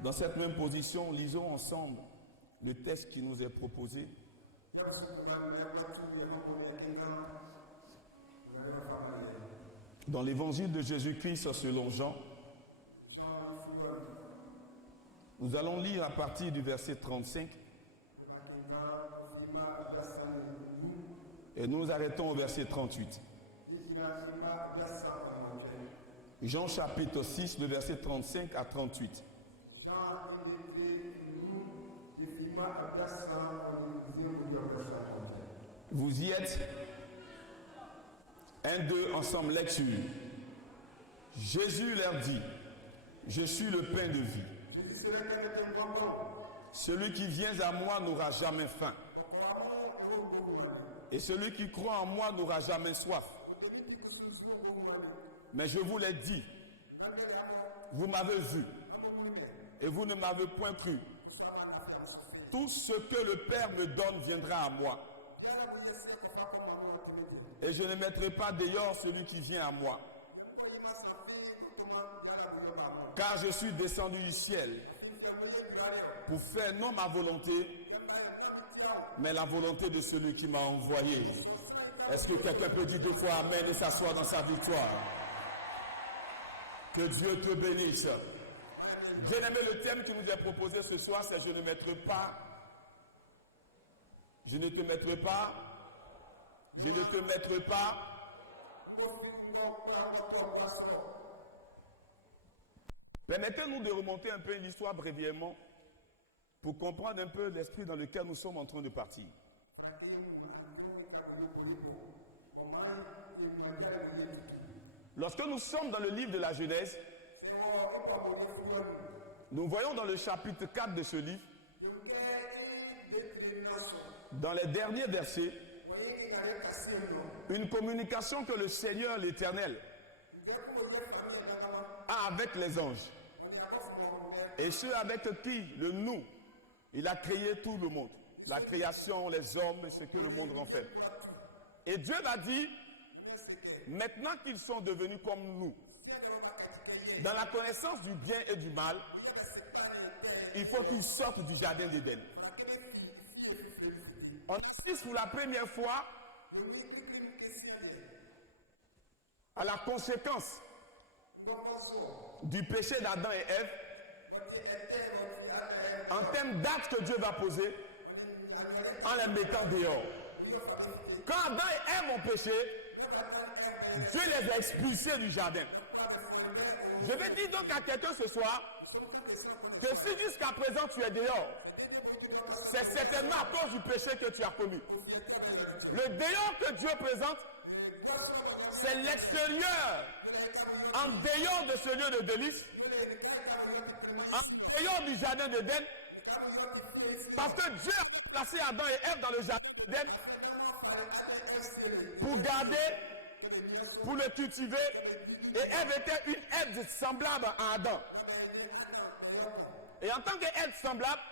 Dans cette même position, lisons ensemble le texte qui nous est proposé. Dans l'évangile de Jésus-Christ selon Jean, nous allons lire à partir du verset 35 et nous nous arrêtons au verset 38. Jean chapitre 6, le verset 35 à 38. Vous y êtes? 1, 2, ensemble, lecture. Jésus leur dit, je suis le pain de vie. Celui qui vient à moi n'aura jamais faim. Et celui qui croit en moi n'aura jamais soif. Mais je vous l'ai dit, vous m'avez vu, et vous ne m'avez point cru. Tout ce que le Père me donne viendra à moi. Et je ne mettrai pas dehors celui qui vient à moi. Car je suis descendu du ciel pour faire non ma volonté, mais la volonté de celui qui m'a envoyé. Est-ce que quelqu'un peut dire 2 fois Amen et s'asseoir dans sa victoire? Que Dieu te bénisse. Bien-aimé, le thème qui nous est proposé ce soir, c'est je ne te mettrai pas. Permettez-nous de remonter un peu l'histoire brièvement pour comprendre un peu l'esprit dans lequel nous sommes en train de partir. Lorsque nous sommes dans le livre de la Genèse, nous voyons dans le chapitre 4 de ce livre, dans les derniers versets, une communication que le Seigneur l'Éternel a avec les anges. Et ceux avec qui, le nous, il a créé tout le monde. La création, les hommes et ce que le monde renferme. Et Dieu m'a dit, maintenant qu'ils sont devenus comme nous, dans la connaissance du bien et du mal, il faut qu'ils sortent du jardin d'Éden. On assiste pour la première fois à la conséquence du péché d'Adam et Ève en termes d'actes que Dieu va poser en les mettant dehors. Quand Adam et Ève ont péché, Dieu les a expulsés du jardin. Je vais dire donc à quelqu'un ce soir que si jusqu'à présent tu es dehors, c'est certainement à cause du péché que tu as commis. Le dehors que Dieu présente, c'est l'extérieur, en dehors de ce lieu de délice, en dehors du jardin d'Éden, parce que Dieu a placé Adam et Ève dans le jardin d'Éden pour garder, pour le cultiver, et Ève était une aide semblable à Adam. Et en tant qu'aide semblable,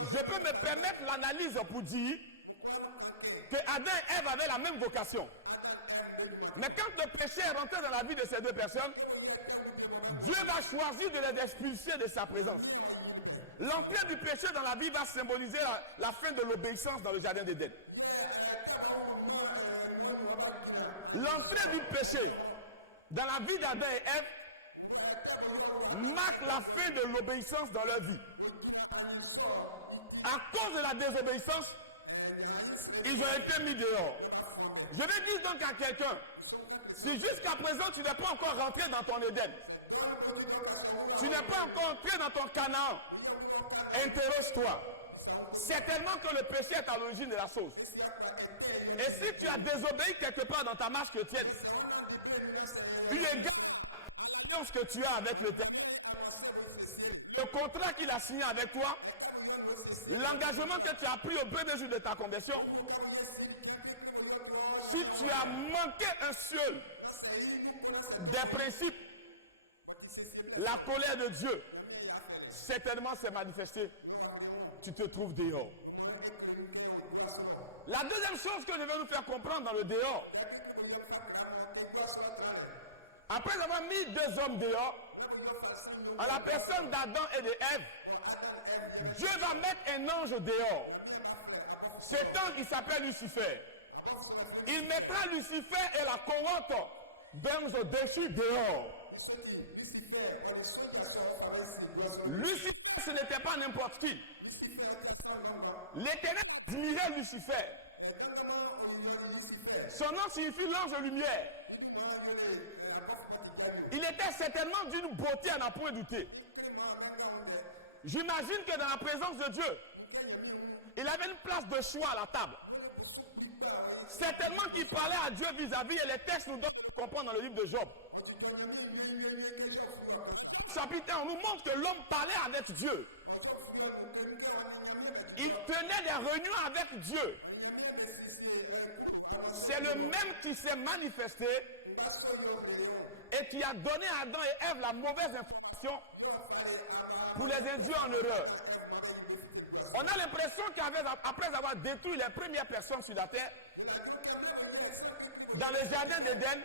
je peux me permettre l'analyse pour dire que Adam et Ève avaient la même vocation. Mais quand le péché est rentré dans la vie de ces deux personnes, Dieu va choisir de les expulser de sa présence. L'entrée du péché dans la vie va symboliser la fin de l'obéissance dans le jardin d'Éden. L'entrée du péché dans la vie d'Adam et Ève marque la fin de l'obéissance dans leur vie. À cause de la désobéissance, ils ont été mis dehors. Je vais dire donc à quelqu'un, si jusqu'à présent tu n'es pas encore rentré dans ton Éden, tu n'es pas encore entré dans ton Canaan, interroge-toi. Certainement que le péché est à l'origine de la chose. Et si tu as désobéi quelque part dans ta marche chrétienne, il est ce que tu as avec l'Éternel, le contrat qu'il a signé avec toi, l'engagement que tu as pris au premier jour de ta conversion, si tu as manqué un seul des principes, la colère de Dieu certainement s'est manifestée. Tu te trouves dehors. La deuxième chose que je vais nous faire comprendre dans le dehors, après avoir mis deux hommes dehors, En la personne d'Adam et d'Ève, Dieu va mettre un ange dehors. Cet ange, il s'appelle Lucifer. Il mettra Lucifer et la cohorte d'anges au-dessus dehors. Lucifer, ce n'était pas n'importe qui. L'Éternel admirait Lucifer. Son nom signifie l'ange de lumière. Il était certainement d'une beauté à n'en point douter. J'imagine que dans la présence de Dieu, il avait une place de choix à la table. Certainement qu'il parlait à Dieu vis-à-vis, et les textes nous donnent à comprendre dans le livre de Job. Chapitre 1, on nous montre que l'homme parlait avec Dieu. Il tenait des réunions avec Dieu. C'est le même qui s'est manifesté et qui a donné à Adam et Ève la mauvaise information pour les induire en erreur. On a l'impression qu'après avoir détruit les premières personnes sur la terre, dans le jardin d'Éden,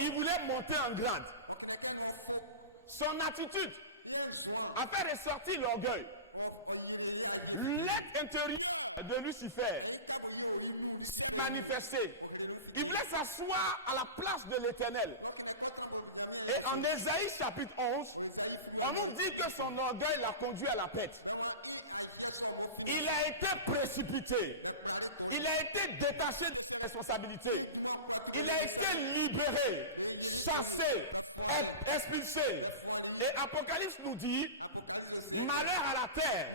il voulait monter en grade. Son attitude a fait ressortir l'orgueil. L'être intérieur de Lucifer s'est manifesté. Il voulait s'asseoir à la place de l'Éternel. Et en Ésaïe chapitre 11, on nous dit que son orgueil l'a conduit à la pète. Il a été précipité. Il a été détaché de ses responsabilités. Il a été libéré, chassé, expulsé. Et Apocalypse nous dit, malheur à la terre,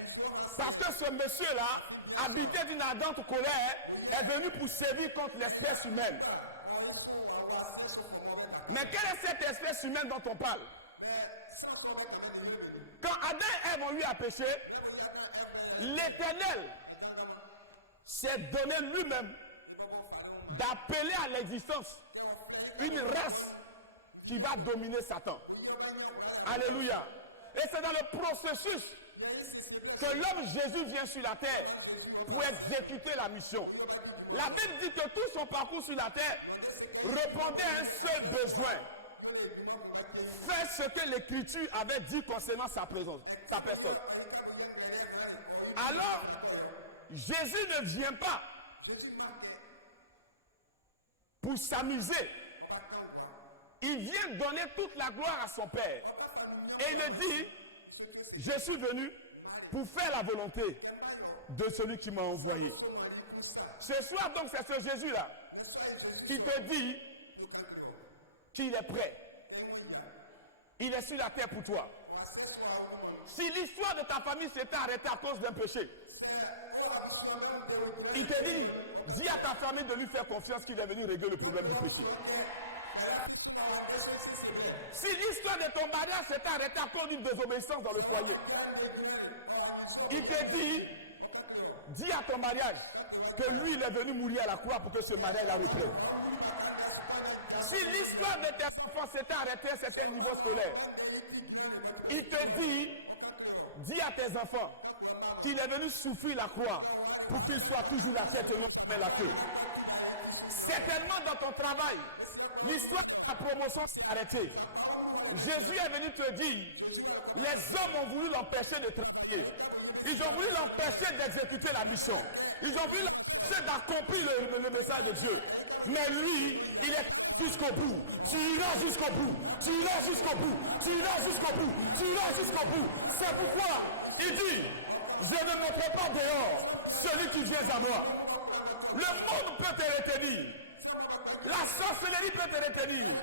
parce que ce monsieur-là, habité d'une ardente colère, est venu pour sévir contre l'espèce humaine. Mais quelle est cette espèce humaine dont on parle? Quand Adam et Ève ont eu à pécher, l'Éternel s'est donné lui-même d'appeler à l'existence une race qui va dominer Satan. Alléluia. Et c'est dans le processus que l'homme Jésus vient sur la terre pour exécuter la mission. La Bible dit que tout son parcours sur la terre répondait à un seul besoin. Faire ce que l'Écriture avait dit concernant sa présence, sa personne. Alors, Jésus ne vient pas pour s'amuser. Il vient donner toute la gloire à son Père. Et il dit, je suis venu pour faire la volonté de celui qui m'a envoyé. Ce soir donc, c'est ce Jésus-là qui te dit qu'il est prêt. Il est sur la terre pour toi. Si l'histoire de ta famille s'était arrêtée à cause d'un péché, il te dit, dis à ta famille de lui faire confiance qu'il est venu régler le problème du péché. Si l'histoire de ton mariage s'était arrêtée à cause d'une désobéissance dans le foyer, il te dit, dis à ton mariage que lui, il est venu mourir à la croix pour que ce mariage la reprenne. Si l'histoire de tes enfants s'était arrêtée à un certain niveau scolaire, il te dit, dis à tes enfants qu'il est venu souffrir la croix pour qu'il soit toujours la tête et non jamais la queue. Certainement dans ton travail, l'histoire de la promotion s'est arrêtée. Jésus est venu te dire, les hommes ont voulu l'empêcher de travailler. Ils ont voulu l'empêcher d'exécuter la mission. Ils ont voulu l'empêcher d'accomplir le message de Dieu. Mais lui, il est jusqu'au bout. Tu iras jusqu'au bout. Tu iras jusqu'au bout. Tu iras jusqu'au bout. Tu iras jusqu'au bout. C'est pourquoi il dit, je ne mettrai pas dehors celui qui vient à moi. Le monde peut te retenir. La sorcellerie peut te retenir.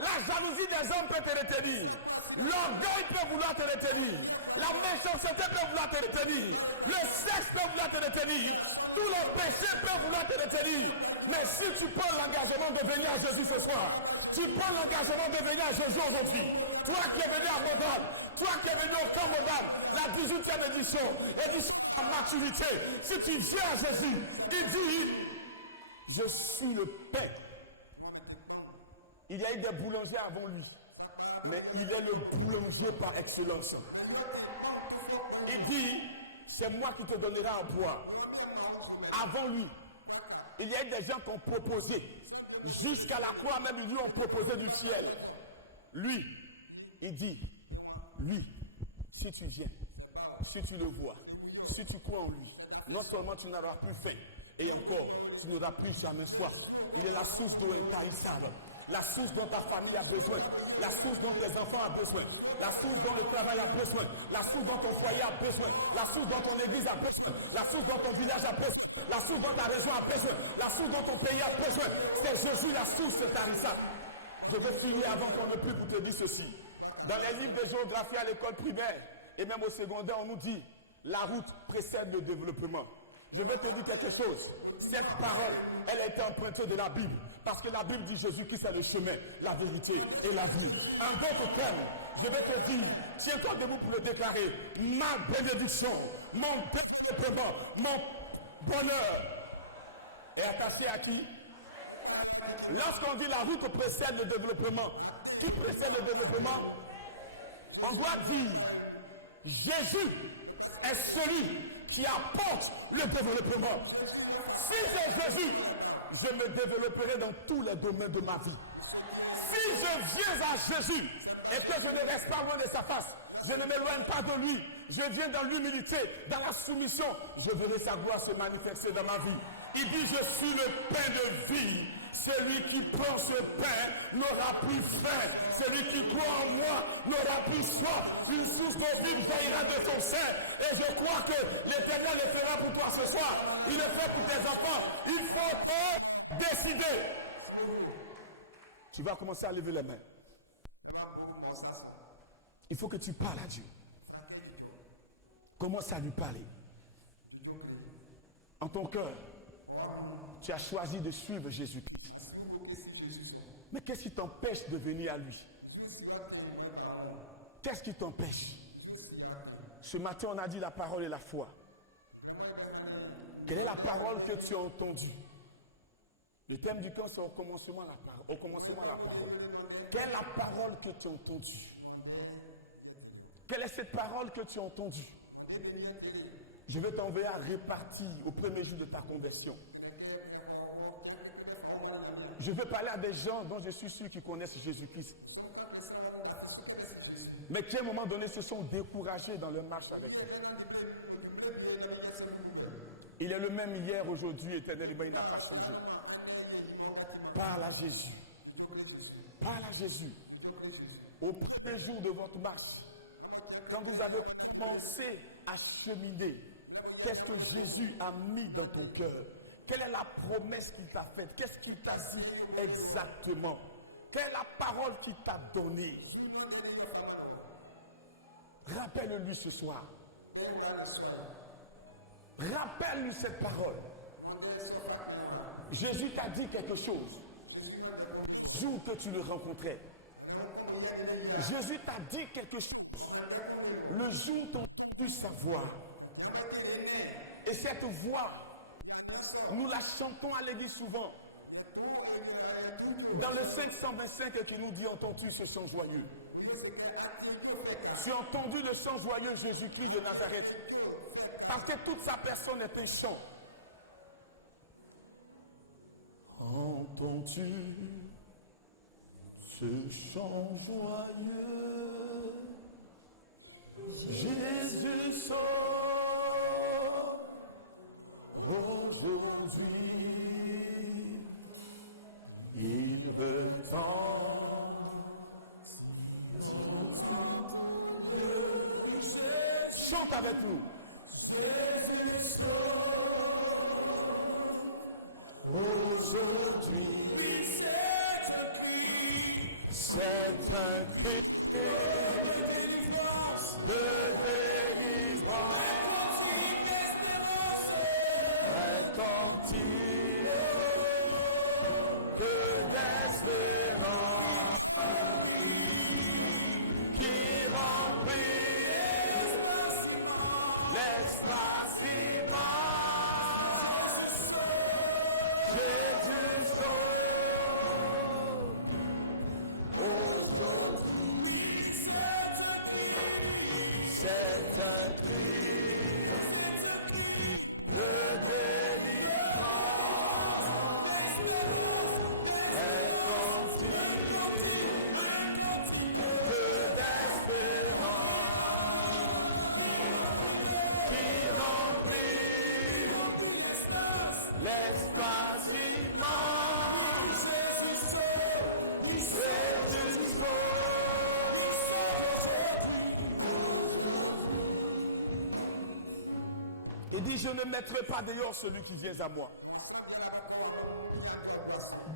La jalousie des hommes peut te retenir. L'orgueil peut vouloir te retenir. La méchanceté peut vouloir te retenir. Le sexe peut vouloir te retenir. Tous les péchés peuvent vouloir te retenir. Mais si tu prends l'engagement de venir à Jésus ce soir, tu prends l'engagement de venir à Jésus aujourd'hui, toi qui es venu à Modane, toi qui es venu au camp Modane, la 18e édition de la maturité, si tu viens à Jésus, il dit, je suis le pain. Il y a eu des boulangers avant lui, mais il est le boulanger par excellence. Il dit, c'est moi qui te donnerai à boire. Avant lui, il y a eu des gens qui ont proposé, jusqu'à la croix même, ils lui ont proposé du ciel. Lui, Il dit, lui, si tu viens, si tu le vois, si tu crois en lui, non seulement tu n'auras plus faim, et encore, tu n'auras plus jamais soif. Il est la source d'eau intarissable, la source dont ta famille a besoin, la source dont tes enfants ont besoin, la source dont le travail a besoin, la source dont ton foyer a besoin, la source dont ton église a besoin, la source dont ton village a besoin, la source dont ta région a besoin, la source dont ton pays a besoin. C'est Jésus la source intarissable. Je veux finir avant qu'on ne puisse pour te dire ceci. Dans les livres de géographie à l'école primaire et même au secondaire, on nous dit la route précède le développement. Je vais te dire quelque chose. Cette parole, elle a été empruntée de la Bible. Parce que la Bible dit Jésus-Christ est le chemin, la vérité et la vie. En d'autres termes, je vais te dire, tiens-toi debout pour le déclarer. Ma bénédiction, mon développement, mon bonheur est attaché à qui? Lorsqu'on dit la route précède le développement, qui précède le développement? On doit dire Jésus est celui qui apporte le développement. Si j'ai Jésus, je me développerai dans tous les domaines de ma vie. Si je viens à Jésus et que je ne reste pas loin de sa face, je ne m'éloigne pas de lui, je viens dans l'humilité, dans la soumission, je verrai sa gloire se manifester dans ma vie. Il dit, je suis le pain de vie. Celui qui prend ce pain n'aura plus faim. Celui qui croit en moi n'aura plus soif. Une source d'eau vive jaillira de ton sein. Et je crois que l'Éternel le fera pour toi ce soir. Il le fait pour tes enfants. Il faut décider. Tu vas commencer à lever les mains. Il faut que tu parles à Dieu. Commence à lui parler. En ton cœur, tu as choisi de suivre Jésus-Christ. Mais qu'est-ce qui t'empêche de venir à lui? Qu'est-ce qui t'empêche? Ce matin, on a dit la parole et la foi. Quelle est la parole que tu as entendue? Le thème du camp, c'est au commencement la parole. Au commencement la parole. Quelle est la parole que tu as entendue? Quelle est cette parole que tu as entendue? Je vais t'envoyer à répartir au premier jour de ta conversion. Je vais parler à des gens dont je suis sûr qu'ils connaissent Jésus-Christ. Mais qui à un moment donné se sont découragés dans leur marche avec lui. Il est le même hier, aujourd'hui, éternellement, il n'a pas changé. Parle à Jésus. Parle à Jésus. Au premier jour de votre marche, quand vous avez commencé à cheminer, qu'est-ce que Jésus a mis dans ton cœur? Quelle est la promesse qu'il t'a faite? Qu'est-ce qu'il t'a dit exactement? Quelle est la parole qu'il t'a donnée? Rappelle-lui ce soir. Rappelle-lui cette parole. Jésus t'a dit quelque chose. Le jour que tu le rencontrais. Jésus t'a dit quelque chose. Le jour où tu as entendu sa voix. Et cette voix, nous la chantons à l'église souvent. Dans le 525 qui nous dit, entends-tu ce chant joyeux? Tu as entendu le chant joyeux Jésus-Christ de Nazareth. Parce que toute sa personne est un chant. Entends-tu ce chant joyeux? Jésus sort aujourd'hui. Il retend. Chante avec nous. Jésus sort aujourd'hui. C'est un cri de délivrance. Un cantique d'espérance qui remplit l'espace immense. Jésus sort aujourd'hui. dit, je ne mettrai pas dehors celui qui vient à moi.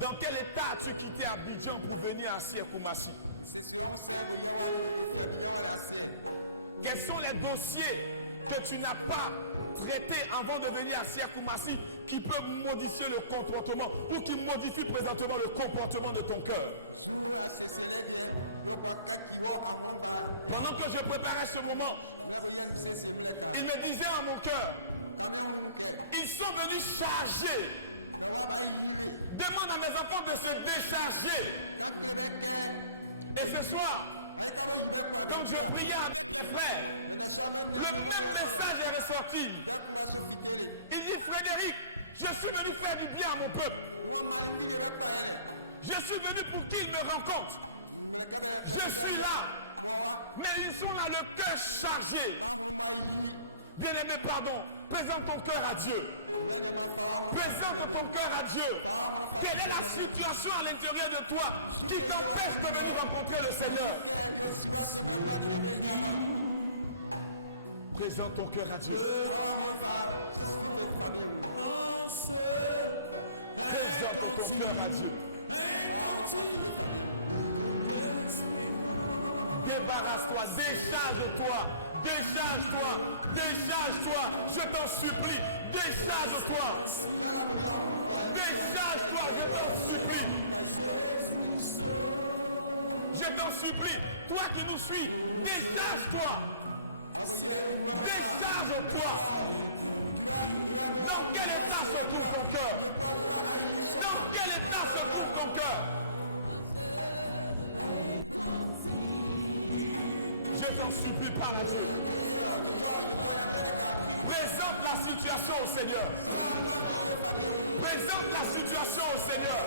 Dans quel état as-tu quitté Abidjan pour venir à Sierre-Koumassi? Quels sont les dossiers que tu n'as pas traités avant de venir à Sierre-Koumassi qui peuvent modifier le comportement ou qui modifient présentement le comportement de ton cœur? Pendant que je préparais ce moment, il me disait à mon cœur, ils sont venus charger. Demande à mes enfants de se décharger. Et ce soir, quand je priais à mes frères, le même message est ressorti. Il dit, Frédéric, je suis venu faire du bien à mon peuple. Je suis venu pour qu'ils me rencontrent. Je suis là. Mais ils sont là, le cœur chargé. Bien-aimé, pardon, présente ton cœur à Dieu. Présente ton cœur à Dieu. Quelle est la situation à l'intérieur de toi qui t'empêche de venir rencontrer le Seigneur? Présente ton cœur à Dieu. Présente ton cœur à Dieu. Débarrasse-toi, décharge-toi, décharge-toi, décharge-toi, je t'en supplie, décharge-toi. Décharge-toi, je t'en supplie. Je t'en supplie, toi qui nous suis, décharge-toi. Décharge-toi. Dans quel état se trouve ton cœur? Dans quel état se trouve ton cœur? Je t'en supplie par la Dieu. Présente la situation au Seigneur. Présente la situation au Seigneur.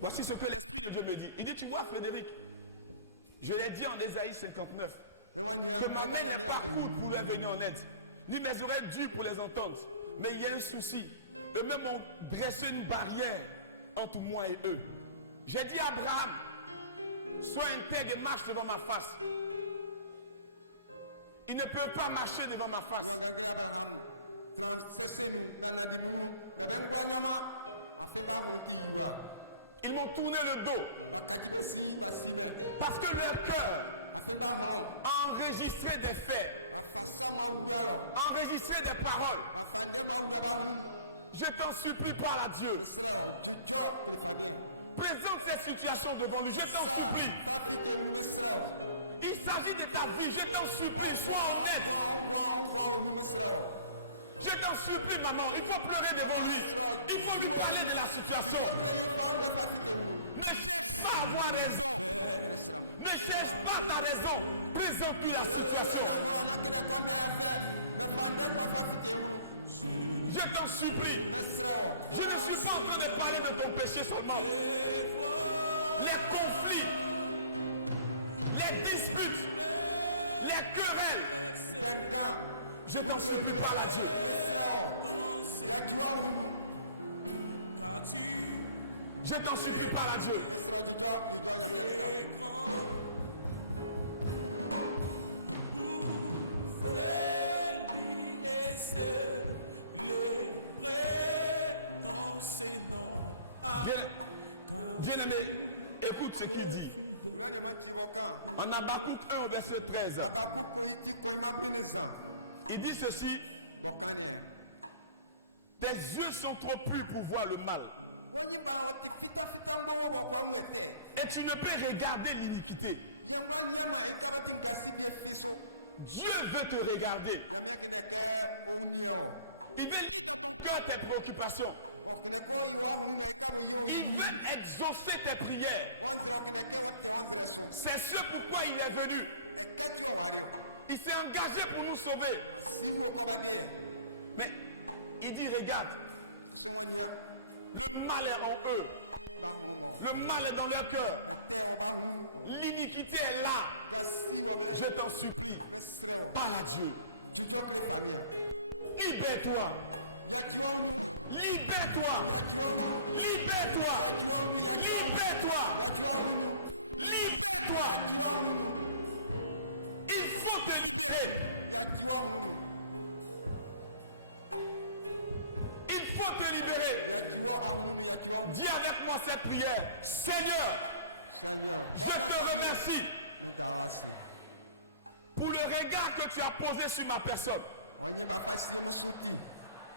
Voici ce que l'Esprit de Dieu me dit. Il dit, tu vois Frédéric, je l'ai dit en Ésaïe 59, que ma main n'est pas courte pour leur venir en aide, ni mes oreilles dures pour les entendre. Mais il y a un souci. Eux-mêmes ont dressé une barrière entre moi et eux. J'ai dit à Abraham, sois intègre et marche devant ma face. Ils ne peuvent pas marcher devant ma face. Ils m'ont tourné le dos. Parce que leur cœur a enregistré des faits, a enregistré des paroles. Je t'en supplie par la Dieu. Présente cette situation devant lui, je t'en supplie. Il s'agit de ta vie, je t'en supplie, sois honnête. Je t'en supplie, maman, il faut pleurer devant lui. Il faut lui parler de la situation. Ne cherche pas à avoir raison. Ne cherche pas ta raison. Présente-lui la situation. Je t'en supplie. Je ne suis pas en train de parler de ton péché seulement. Les conflits, les disputes, les querelles. Je t'en supplie par la Dieu. Je t'en supplie par la Dieu. Bien-aimé, écoute ce qu'il dit. En Habakkuk 1 au verset 13. Il dit ceci. Tes yeux sont trop purs pour voir le mal. Et tu ne peux regarder l'iniquité. Dieu veut te regarder. Il veut lire tes préoccupations. Il veut exaucer tes prières. C'est ce pourquoi il est venu. Il s'est engagé pour nous sauver. Mais il dit, regarde, le mal est en eux. Le mal est dans leur cœur. L'iniquité est là. Je t'en supplie, par Dieu. Libère-toi. Libère-toi. Libère-toi. Libère-toi. Libère-toi. Il faut te libérer. Il faut te libérer. Dis avec moi cette prière. Seigneur, je te remercie pour le regard que tu as posé sur ma personne.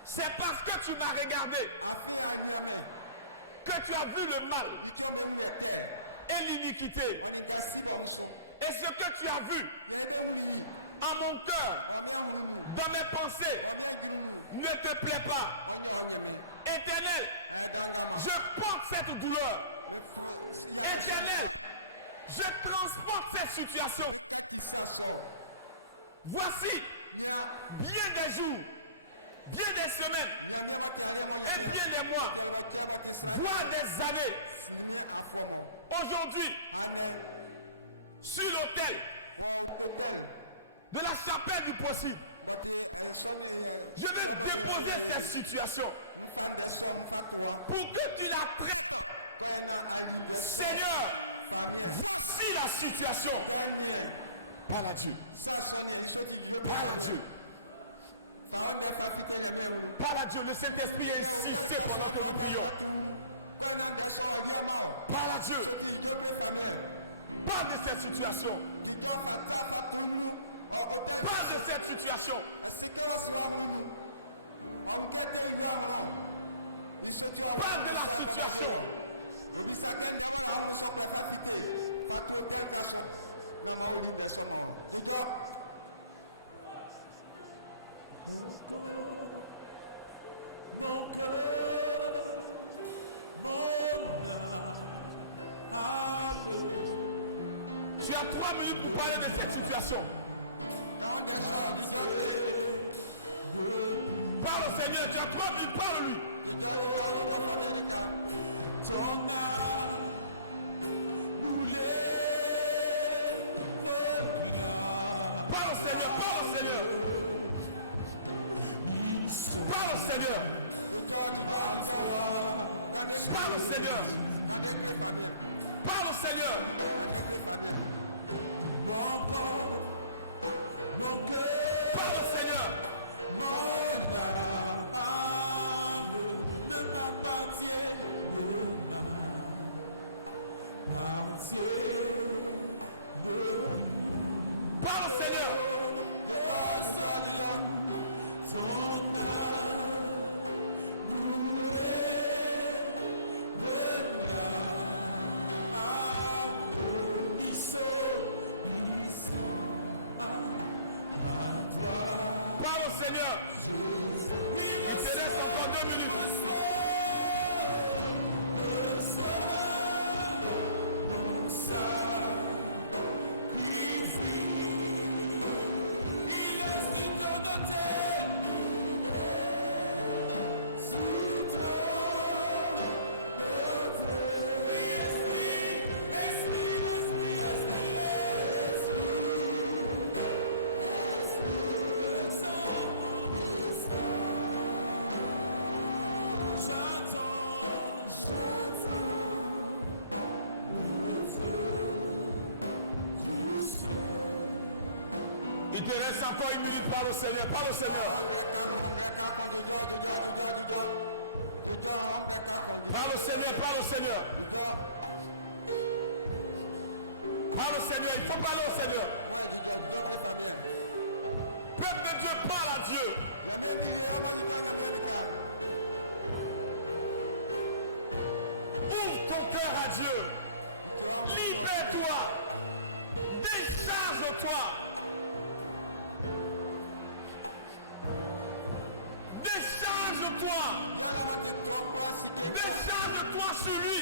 C'est parce que tu m'as regardé que tu as vu le mal et l'iniquité. Et ce que tu as vu en mon cœur, dans mes pensées, ne te plaît pas. Éternel, je porte cette douleur. Éternel, je transporte cette situation. Voici bien des jours, bien des semaines et bien des mois, voire des années. Aujourd'hui, sur l'autel de la chapelle du possible, je vais déposer cette situation pour que tu la traites. Seigneur, voici la situation. Parle à Dieu. Parle à Dieu. Parle à Dieu. Le Saint-Esprit est insisté pendant que nous prions. Parle à Dieu. Parle de cette situation. Parle de cette situation. Parle de la situation. Tu as 3 minutes pour parler de cette situation. Parle au Seigneur, tu as 3 minutes, parle-lui. Parle au Seigneur, parle au Seigneur. Parle au Seigneur. Parle au Seigneur. Parle au Seigneur. Parle au Seigneur. Parle au Seigneur. Parle au Seigneur. Il te laisse encore 2 minutes. Il te reste encore 1 minute, parle au Seigneur, parle au Seigneur. Parle au Seigneur, parle au Seigneur. Parle au Seigneur, il faut parler au Seigneur. Peuple de Dieu, parle à Dieu. Ouvre ton cœur à Dieu. Libère-toi. Décharge-toi. Décharge-toi. Décharge-toi sur lui.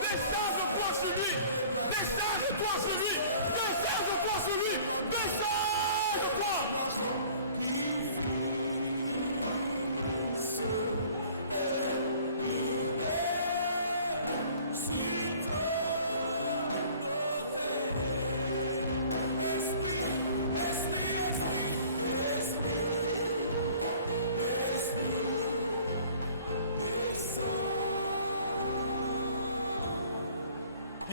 Décharge-toi sur lui. Décharge-toi sur lui. Décharge-toi sur lui. Décharge-toi.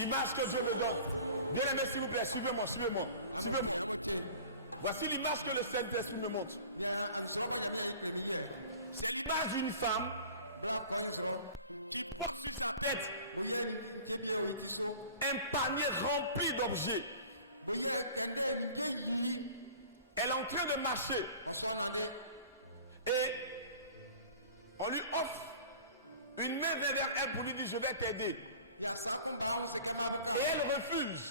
l'image que Dieu me donne. Bien-aimé, s'il vous plaît, suivez-moi, suivez-moi, suivez-moi. Voici l'image que le Saint-Esprit me montre. C'est l'image d'une femme, tête, un panier rempli d'objets. Elle est en train de marcher. Et on lui offre une main vers elle pour lui dire je vais t'aider. Et elle refuse.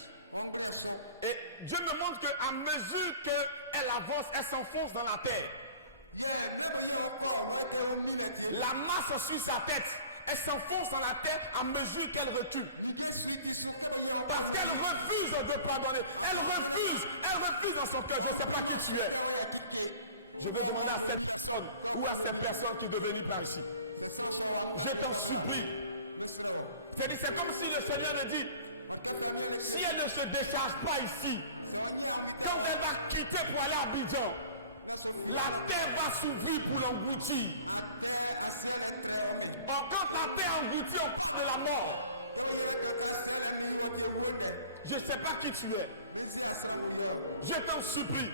Et Dieu me montre qu'à mesure qu'elle avance, elle s'enfonce dans la terre. La masse suit sa tête. Elle s'enfonce dans la terre à mesure qu'elle recule. Parce qu'elle refuse de pardonner. Elle refuse dans son cœur. Je ne sais pas qui tu es. Je vais demander à cette personne ou à cette personne qui est venue par ici. Je t'en supplie. C'est comme si le Seigneur me dit, si elle ne se décharge pas ici, quand elle va quitter pour aller à Abidjan, la terre va s'ouvrir pour l'engloutir. Or, quand la terre engloutit, on parle de la mort. Je ne sais pas qui tu es. Je t'en supplie.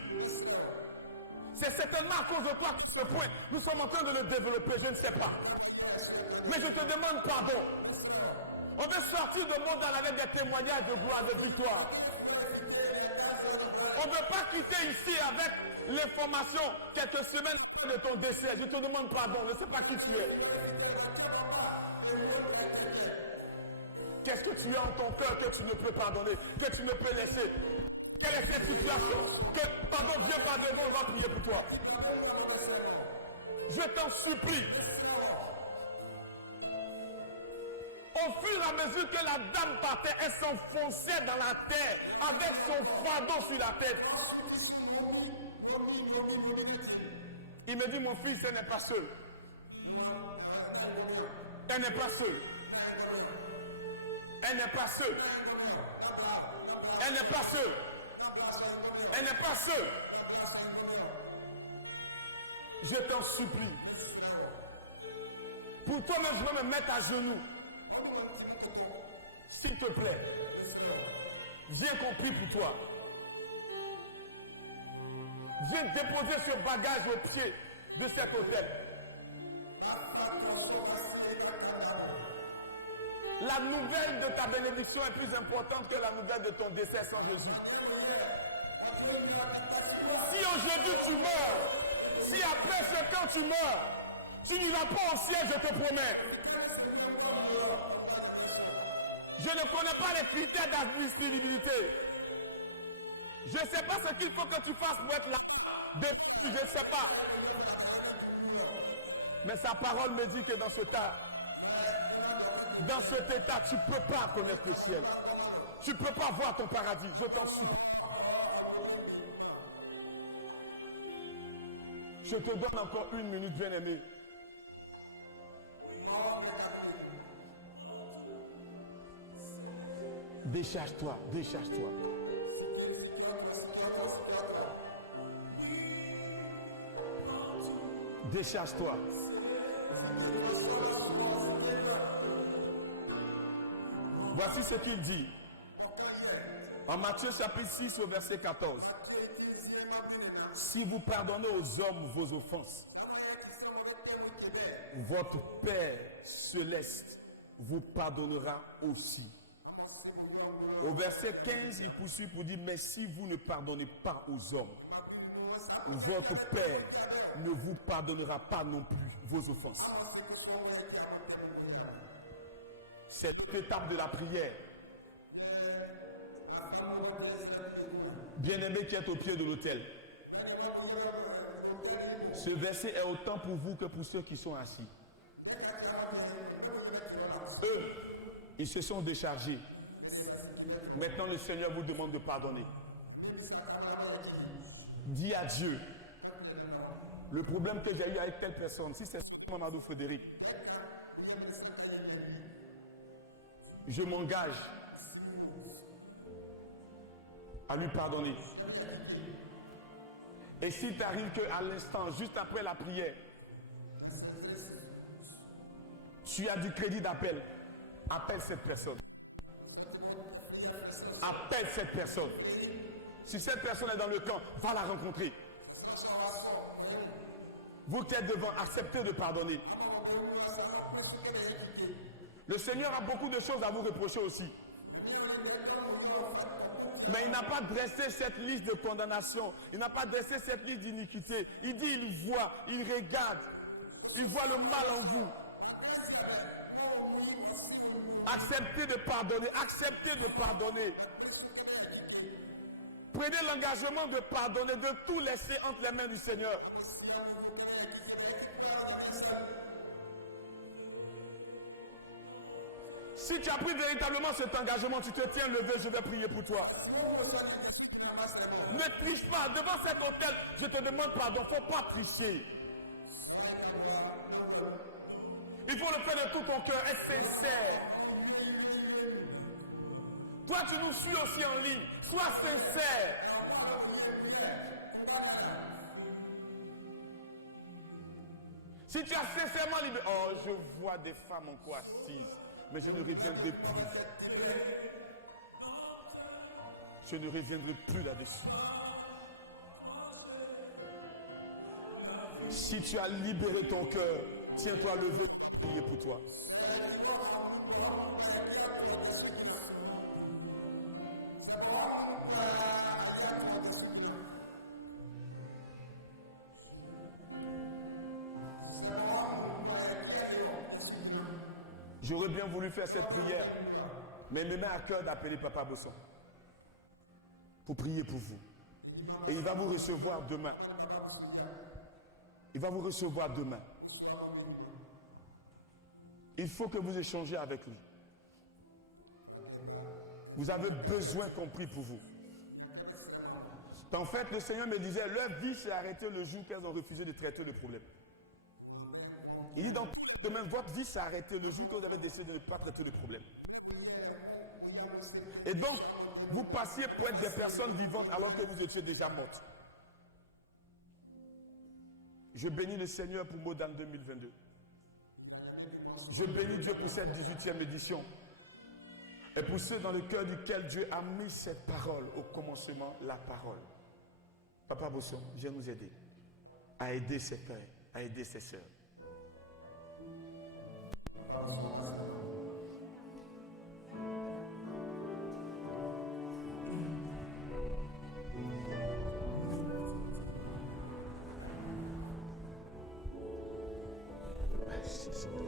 C'est certainement à cause de toi que ce point, nous sommes en train de le développer, je ne sais pas. Mais je te demande pardon. On veut sortir de monde avec des témoignages de gloire, de victoire. On ne veut pas quitter ici avec l'information quelques semaines de ton décès. Je te demande pardon, je ne sais pas qui tu es. Qu'est-ce que tu as en ton cœur que tu ne peux pardonner, que tu ne peux laisser? Quelle est cette situation? Que, pardon, viens par devant, on va prier pour toi. Je t'en supplie. Au fur et à mesure que la dame partait, elle s'enfonçait dans la terre avec son fardeau sur la tête. Il me dit, mon fils, elle n'est pas seule. Elle n'est pas seule. Elle n'est pas seule. Elle n'est pas seule. Elle n'est pas seule. Je t'en supplie. Pour toi-même, je vais me mettre à genoux. S'il te plaît. Viens qu'on prie pour toi. Viens déposer ce bagage au pied de cet hôtel. La nouvelle de ta bénédiction est plus importante que la nouvelle de ton décès sans Jésus. Si aujourd'hui tu meurs, si après ce temps tu meurs, tu n'iras pas au ciel, je te promets. Je ne connais pas les critères d'admissibilité. Je ne sais pas ce qu'il faut que tu fasses pour être là. Je ne sais pas. Mais sa parole me dit que dans cet état, tu ne peux pas connaître le ciel. Tu ne peux pas voir ton paradis. Je t'en supplie. Je te donne encore 1 minute, bien-aimé. Décharge-toi, décharge-toi. Décharge-toi. Voici ce qu'il dit. En Matthieu chapitre 6 au verset 14. Si vous pardonnez aux hommes vos offenses, votre Père céleste vous pardonnera aussi. Au verset 15, il poursuit pour dire, mais si vous ne pardonnez pas aux hommes, votre Père ne vous pardonnera pas non plus vos offenses. C'est l'étape de la prière. Bien-aimé qui est au pied de l'autel. Ce verset est autant pour vous que pour ceux qui sont assis. Eux, ils se sont déchargés. Maintenant, le Seigneur vous demande de pardonner. Dis à Dieu, le problème que j'ai eu avec telle personne, si c'est Mamadou Frédéric, je m'engage à lui pardonner. Et s'il t'arrive qu'à l'instant, juste après la prière, tu as du crédit d'appel, appelle cette personne. Appelle cette personne. Si cette personne est dans le camp, va la rencontrer. Vous qui êtes devant, acceptez de pardonner. Le Seigneur a beaucoup de choses à vous reprocher aussi. Mais il n'a pas dressé cette liste de condamnation. Il n'a pas dressé cette liste d'iniquité. Il dit, il voit, il regarde. Il voit le mal en vous. Acceptez de pardonner. Acceptez de pardonner. Prenez l'engagement de pardonner, de tout laisser entre les mains du Seigneur. Si tu as pris véritablement cet engagement, tu te tiens levé, je vais prier pour toi. Ne triche pas. Devant cet hôtel, je te demande pardon. Il ne faut pas tricher. Il faut le faire de tout ton cœur, être sincère. Toi, tu nous suis aussi en ligne. Sois sincère. Si tu as sincèrement libéré... Oh, je vois des femmes encore assises. Mais je ne reviendrai plus. Je ne reviendrai plus là-dessus. Si tu as libéré ton cœur, tiens-toi levé et prier pour toi. J'aurais bien voulu faire cette prière, mais il me met à cœur d'appeler Papa Bosson pour prier pour vous. Et il va vous recevoir demain. Il va vous recevoir demain. Il faut que vous échangez avec lui. Vous avez besoin qu'on prie pour vous. En fait, le Seigneur me disait, leur vie s'est arrêtée le jour qu'elles ont refusé de traiter le problème. Il dit donc, demain, votre vie s'est arrêtée le jour que vous avez décidé de ne pas traiter le problème. Et donc, vous passiez pour être des personnes vivantes alors que vous étiez déjà mortes. Je bénis le Seigneur pour Modane 2022. Je bénis Dieu pour cette 18e édition. Et pour ceux dans le cœur duquel Dieu a mis cette parole, au commencement, la parole. Papa Bosson, viens nous aider à aider ses frères, à aider ses sœurs. Merci, Seigneur.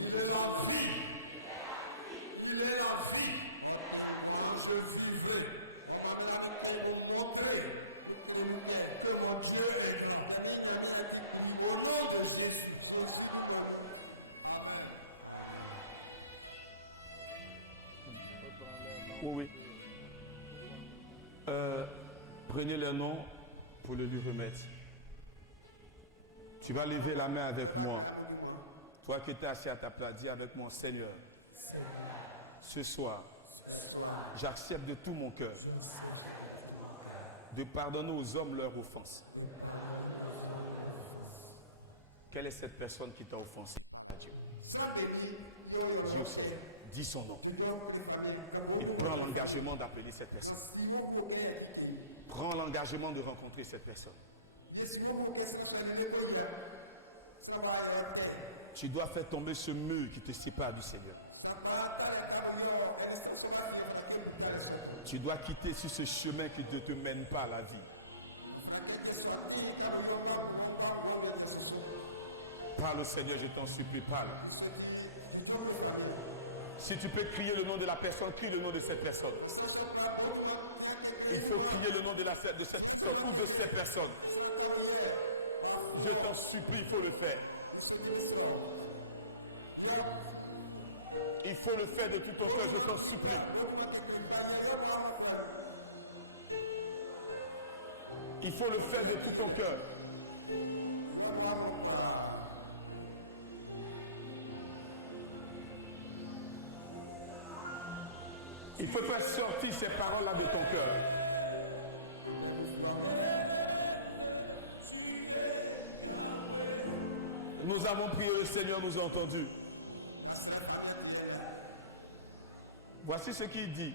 Il est là. Oui. Prenez le nom pour le lui remettre. Tu vas lever la main avec moi. Toi qui étais assis à ta place, dis avec moi, Seigneur, ce soir, j'accepte de tout mon cœur de pardonner aux hommes leurs offenses. Quelle est cette personne qui t'a offensé à Dieu? Dis au Seigneur, dis son nom. Et prends l'engagement d'appeler cette personne. Prends l'engagement de rencontrer cette personne. Tu dois faire tomber ce mur qui te sépare du Seigneur. Tu dois quitter sur ce chemin qui ne te mène pas à la vie. Parle au Seigneur, je t'en supplie, parle. Si tu peux crier le nom de la personne, crie le nom de cette personne. Il faut crier le nom de cette personne ou de ces personnes. Je t'en supplie, il faut le faire. Il faut le faire de tout ton cœur, je t'en supplie. Il faut le faire de tout ton cœur. Il faut faire sortir ces paroles-là de ton cœur. Nous avons prié, le Seigneur nous a entendus. Voici ce qu'il dit.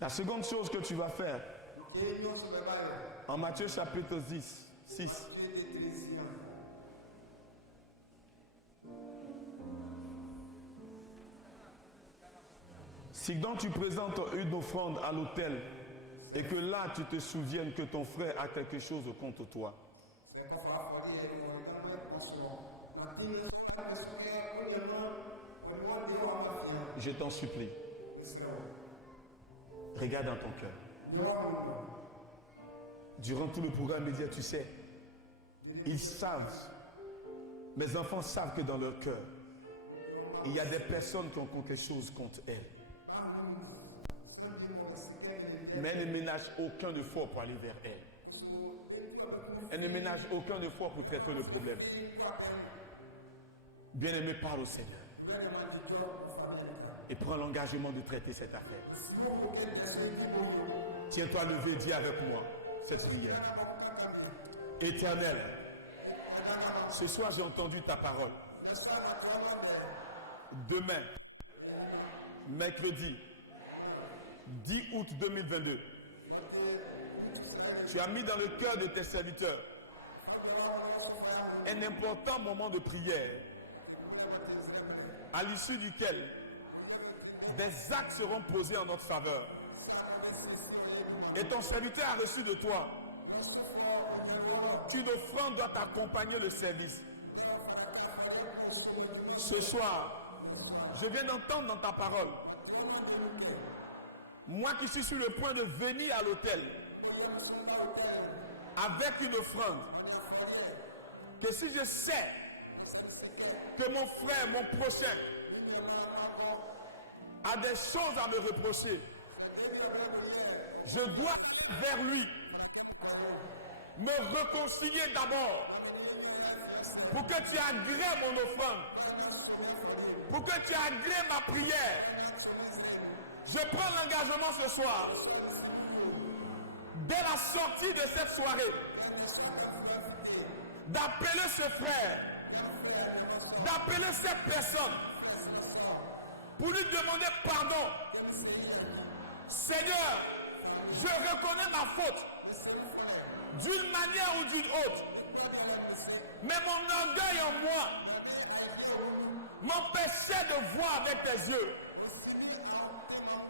La seconde chose que tu vas faire, en Matthieu chapitre 6, si donc tu présentes une offrande à l'autel et que là tu te souviennes que ton frère a quelque chose contre toi, je t'en supplie, regarde dans ton cœur. Durant tout le programme média, tu sais, ils savent, mes enfants savent que dans leur cœur, il y a des personnes qui ont quelque chose contre elles. Mais elles ne ménagent aucun effort pour aller vers elles. Elles ne ménagent aucun effort pour traiter le problème. Bien-aimé, parle au Seigneur. Et prends l'engagement de traiter cette affaire. Tiens-toi levé, dis avec moi cette prière. Éternel, ce soir j'ai entendu ta parole. Demain, mercredi 10 août 2022, tu as mis dans le cœur de tes serviteurs un important moment de prière à l'issue duquel des actes seront posés en notre faveur. Et ton serviteur a reçu de toi qu'une offrande doit accompagner le service. Ce soir, je viens d'entendre dans ta parole, moi qui suis sur le point de venir à l'autel avec une offrande, que si je sais que mon frère, mon prochain, a des choses à me reprocher, je dois vers lui me réconcilier d'abord pour que tu agrées mon offrande, pour que tu agrées ma prière. Je prends l'engagement ce soir, dès la sortie de cette soirée, d'appeler ce frère, d'appeler cette personne, pour lui demander pardon. Seigneur, je reconnais ma faute, d'une manière ou d'une autre, mais mon orgueil en moi m'empêchait de voir avec tes yeux.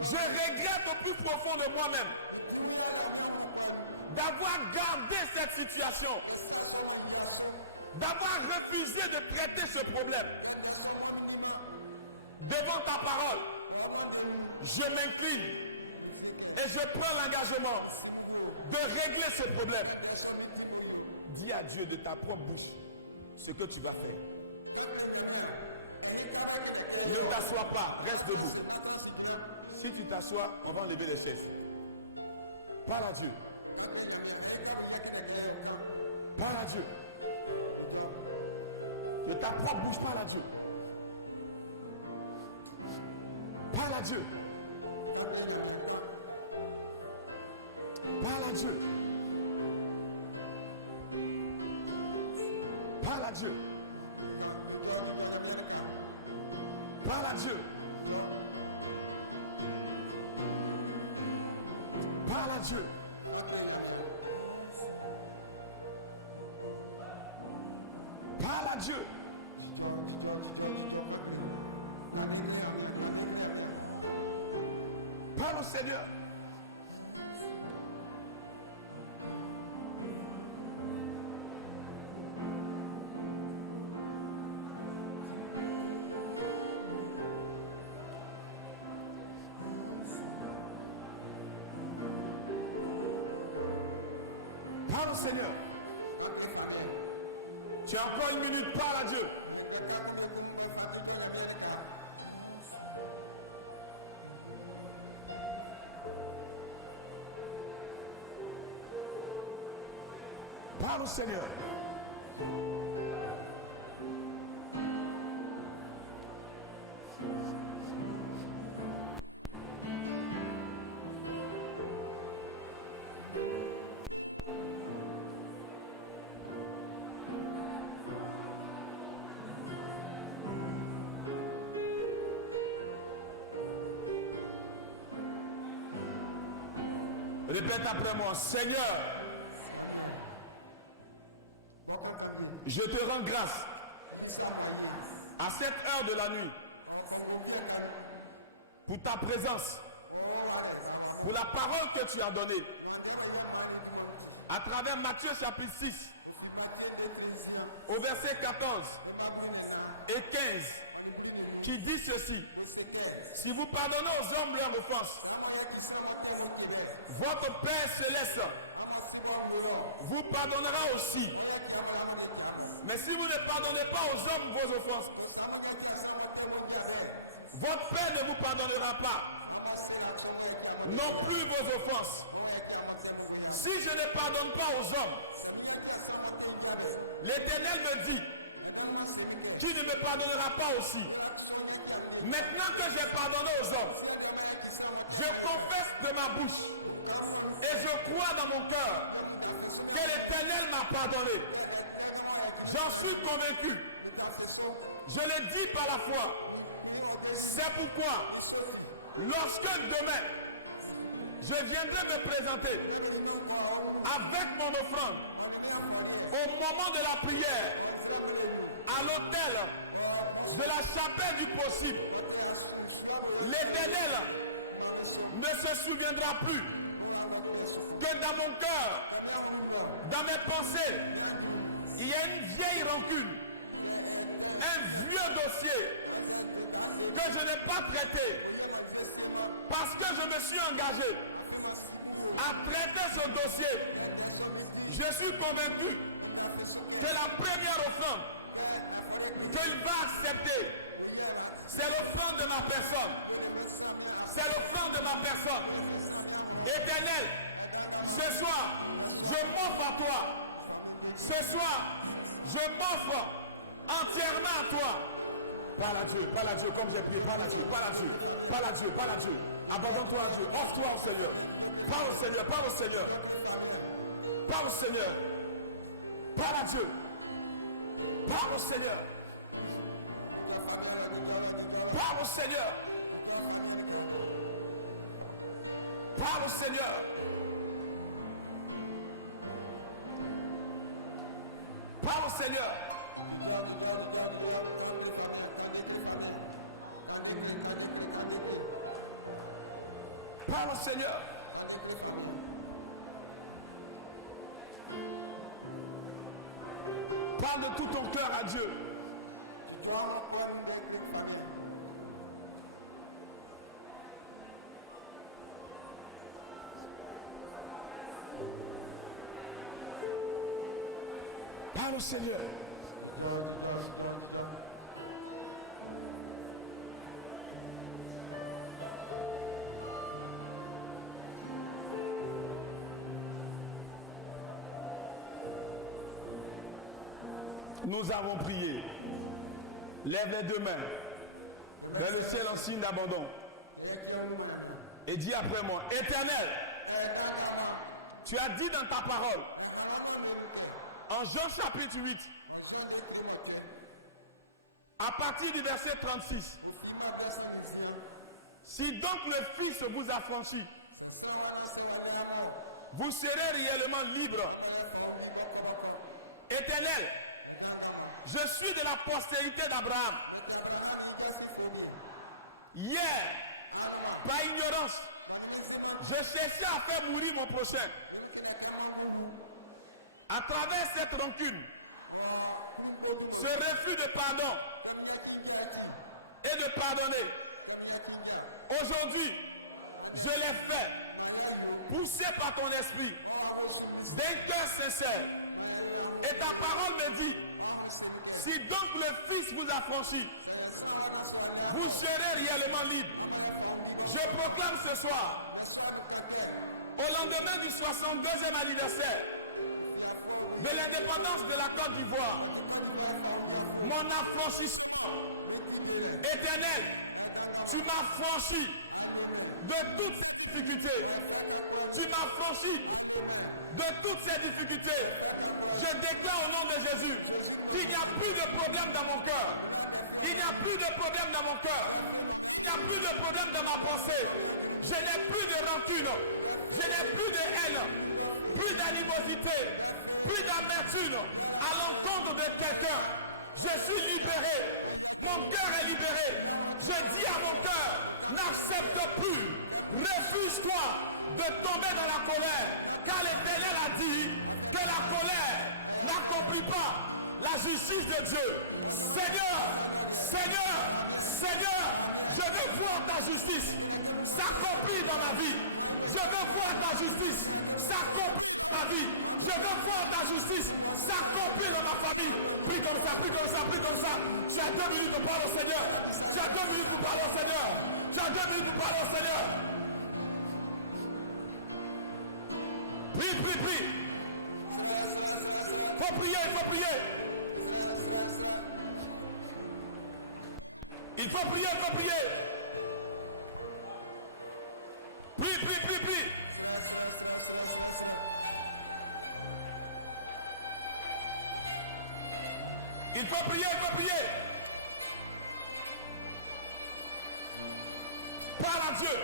Je regrette au plus profond de moi-même d'avoir gardé cette situation, d'avoir refusé de traiter ce problème. Devant ta parole, je m'incline et je prends l'engagement de régler ce problème. Dis à Dieu de ta propre bouche, ce que tu vas faire. Ne t'assois pas, reste debout. Si tu t'assois, on va enlever les chaises. Parle à Dieu. Parle à Dieu. De ta propre bouche, parle à Dieu. Parle à Dieu. Parle à Dieu. Parle à Dieu. Parle à Dieu. Parle à Dieu. Parle à Dieu. Parle au Seigneur. Parle au Seigneur. Tu as encore une minute, parle à Dieu. Parle au Seigneur. Répète après moi, Seigneur, je te rends grâce à cette heure de la nuit pour ta présence, pour la parole que tu as donnée à travers Matthieu chapitre 6 au verset 14 et 15 qui dit ceci: si vous pardonnez aux hommes leurs offenses, votre Père céleste vous pardonnera aussi. Mais si vous ne pardonnez pas aux hommes vos offenses, votre Père ne vous pardonnera pas non plus vos offenses. Si je ne pardonne pas aux hommes, l'Éternel me dit qu'il ne me pardonnera pas aussi. Maintenant que j'ai pardonné aux hommes, je confesse de ma bouche et je crois dans mon cœur que l'Éternel m'a pardonné. J'en suis convaincu. Je le dis par la foi. C'est pourquoi, lorsque demain, je viendrai me présenter avec mon offrande au moment de la prière à l'autel de la chapelle du possible, l'Éternel ne se souviendra plus que dans mon cœur, dans mes pensées, il y a une vieille rancune, un vieux dossier que je n'ai pas traité parce que je me suis engagé à traiter ce dossier. Je suis convaincu que la première offrande qu'il va accepter, c'est l'offrande de ma personne. C'est l'offrande de ma personne. Éternel, ce soir, je m'offre à toi. Ce soir, je m'offre entièrement à toi. Parle à Dieu, comme j'ai prié, parle à Dieu, parle à Dieu, parle à Dieu, parle à Dieu. Abandonne-toi à Dieu, offre-toi au Seigneur. Parle au Seigneur, parle au Seigneur. Parle au Seigneur. Parle à Dieu. Parle au Seigneur. Parle au Seigneur. Parle au Seigneur. Parle au Seigneur. Parle au Seigneur. Parle de tout ton cœur à Dieu. Parle au Seigneur. Nous avons prié. Lève les deux mains vers le ciel en signe d'abandon. Et dis après moi, Éternel, tu as dit dans ta parole, en Jean chapitre 8, à partir du verset 36, si donc le Fils vous affranchit, vous serez réellement libre. Éternel, je suis de la postérité d'Abraham. Hier, par ignorance, je cherchais à faire mourir mon prochain. À travers cette rancune, ce refus de pardon et de pardonner, aujourd'hui, je l'ai fait, poussé par ton esprit, d'un cœur sincère. Et ta parole me dit, si donc le Fils vous affranchit, vous serez réellement libre. Je proclame ce soir, au lendemain du 62e anniversaire de l'indépendance de la Côte d'Ivoire, mon affranchissement éternel, tu m'as franchi de toutes ces difficultés. Tu m'as franchi de toutes ces difficultés. Je déclare au nom de Jésus qu'il n'y a plus de problème dans mon cœur. Il n'y a plus de problème dans mon cœur. Il n'y a plus de problème dans ma pensée. Je n'ai plus de rancune. Je n'ai plus de haine. Plus d'animosité. Plus d'amertume à l'encontre de quelqu'un. Je suis libéré. Mon cœur est libéré. Je dis à mon cœur, n'accepte plus. Refuse-toi de tomber dans la colère. Car l'Éternel a dit que la colère n'accomplit pas la justice de Dieu. Seigneur, Seigneur, Seigneur, je veux voir ta justice s'accomplir dans ma vie. Je veux voir ta justice s'accomplir dans ma vie. Je veux voir ta justice s'accomplir dans ma famille. Prie comme ça, prie comme ça, prie comme ça. Tu as 2 minutes pour parler au Seigneur. Tu as 2 minutes pour parler au Seigneur. Tu as 2 minutes pour parler au Seigneur. Prie, prie, prie. Faut prier, il faut prier. Il faut prier, il faut prier. Prie, prie, prie, prie. Il faut prier, il faut prier. Parle à Dieu.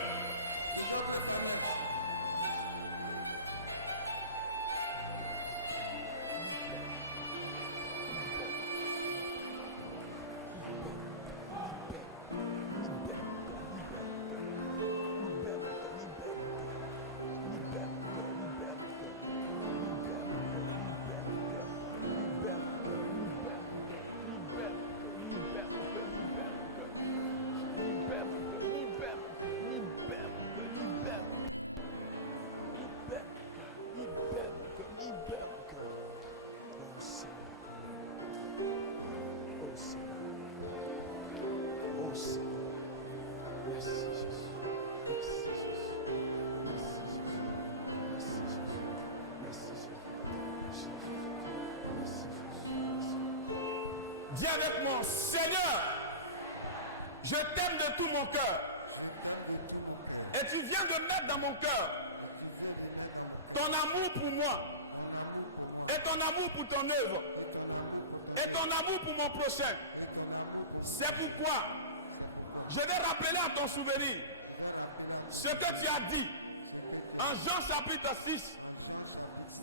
Dis avec moi, Seigneur, je t'aime de tout mon cœur. Et tu viens de mettre dans mon cœur ton amour pour moi et ton amour pour ton œuvre et ton amour pour mon prochain. C'est pourquoi je vais rappeler à ton souvenir ce que tu as dit en Jean chapitre 6,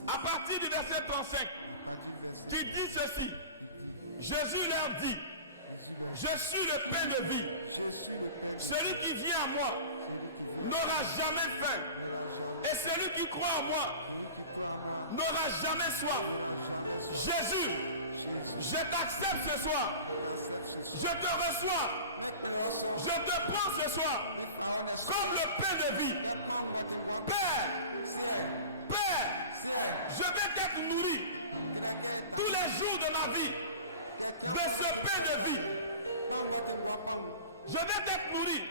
à partir du verset 35. Tu dis ceci. Jésus leur dit, je suis le pain de vie. Celui qui vient à moi n'aura jamais faim. Et celui qui croit en moi n'aura jamais soif. Jésus, je t'accepte ce soir. Je te reçois. Je te prends ce soir comme le pain de vie. Père, Père, je vais t'être nourri tous les jours de ma vie. de ce pain de vie. Je vais être nourri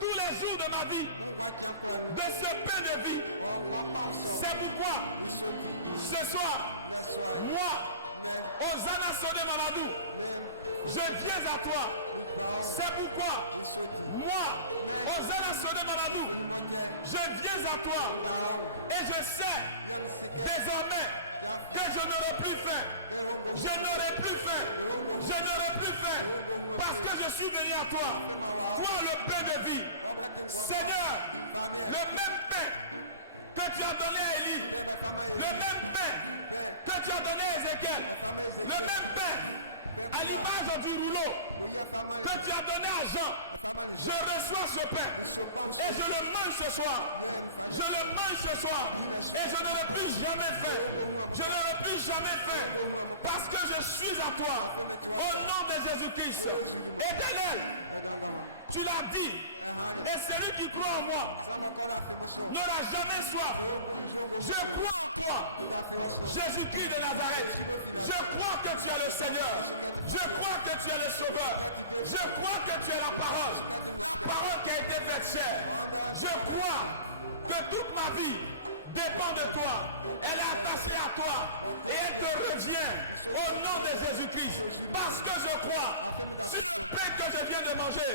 tous les jours de ma vie de ce pain de vie. C'est pourquoi ce soir, moi, Hosanna Sodé Mamadou, je viens à toi. C'est pourquoi moi, Hosanna Sodé Mamadou, je viens à toi. Et je sais désormais que je n'aurai plus faim. Je n'aurai plus faim. Je n'aurai plus faim. Parce que je suis venu à toi. Toi, le pain de vie. Seigneur, le même pain que tu as donné à Élie, le même pain que tu as donné à Ézéchiel, le même pain à l'image du rouleau que tu as donné à Jean, je reçois ce pain et je le mange ce soir. Je le mange ce soir et je n'aurai plus jamais faim. Je n'aurai plus jamais faim parce que je suis à toi au nom de Jésus-Christ. Éternel, tu l'as dit et celui qui croit en moi n'aura jamais soif. Je crois en toi, Jésus-Christ de Nazareth. Je crois que tu es le Seigneur. Je crois que tu es le Sauveur. Je crois que tu es la parole qui a été faite chair. Je crois que toute ma vie dépend de toi. Elle est attachée à toi et elle te revient au nom de Jésus-Christ. Parce que je crois, sur le pain que je viens de manger,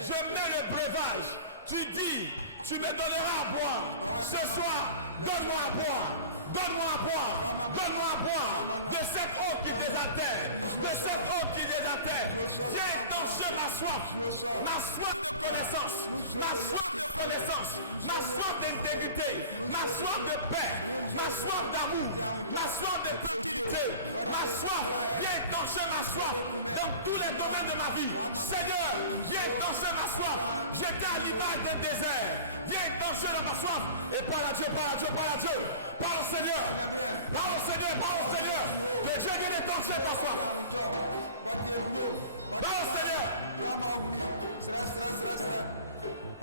je mets le breuvage. Tu dis, tu me donneras à boire. Ce soir, donne-moi à boire. Donne-moi à boire. Donne-moi à boire de cette eau qui désaltère. De cette eau qui désaltère. Viens étancher ma soif. Ma soif de connaissance. Ma soif de connaissance. Ma soif d'intégrité. Ma soif de paix. Ma soif d'amour. Ma soif de paix. Ma soif. Viens étancher ma soif dans tous les domaines de ma vie. Seigneur, viens étancher ma soif. J'étais à l'image d'un désert. Viens étancher dans ma soif. Et parle à Dieu, parle à Dieu, parle à Dieu. Parle au Seigneur. Parle au Seigneur, parle au Seigneur. Que Dieu vienne étancher ta soif. Parle au Seigneur.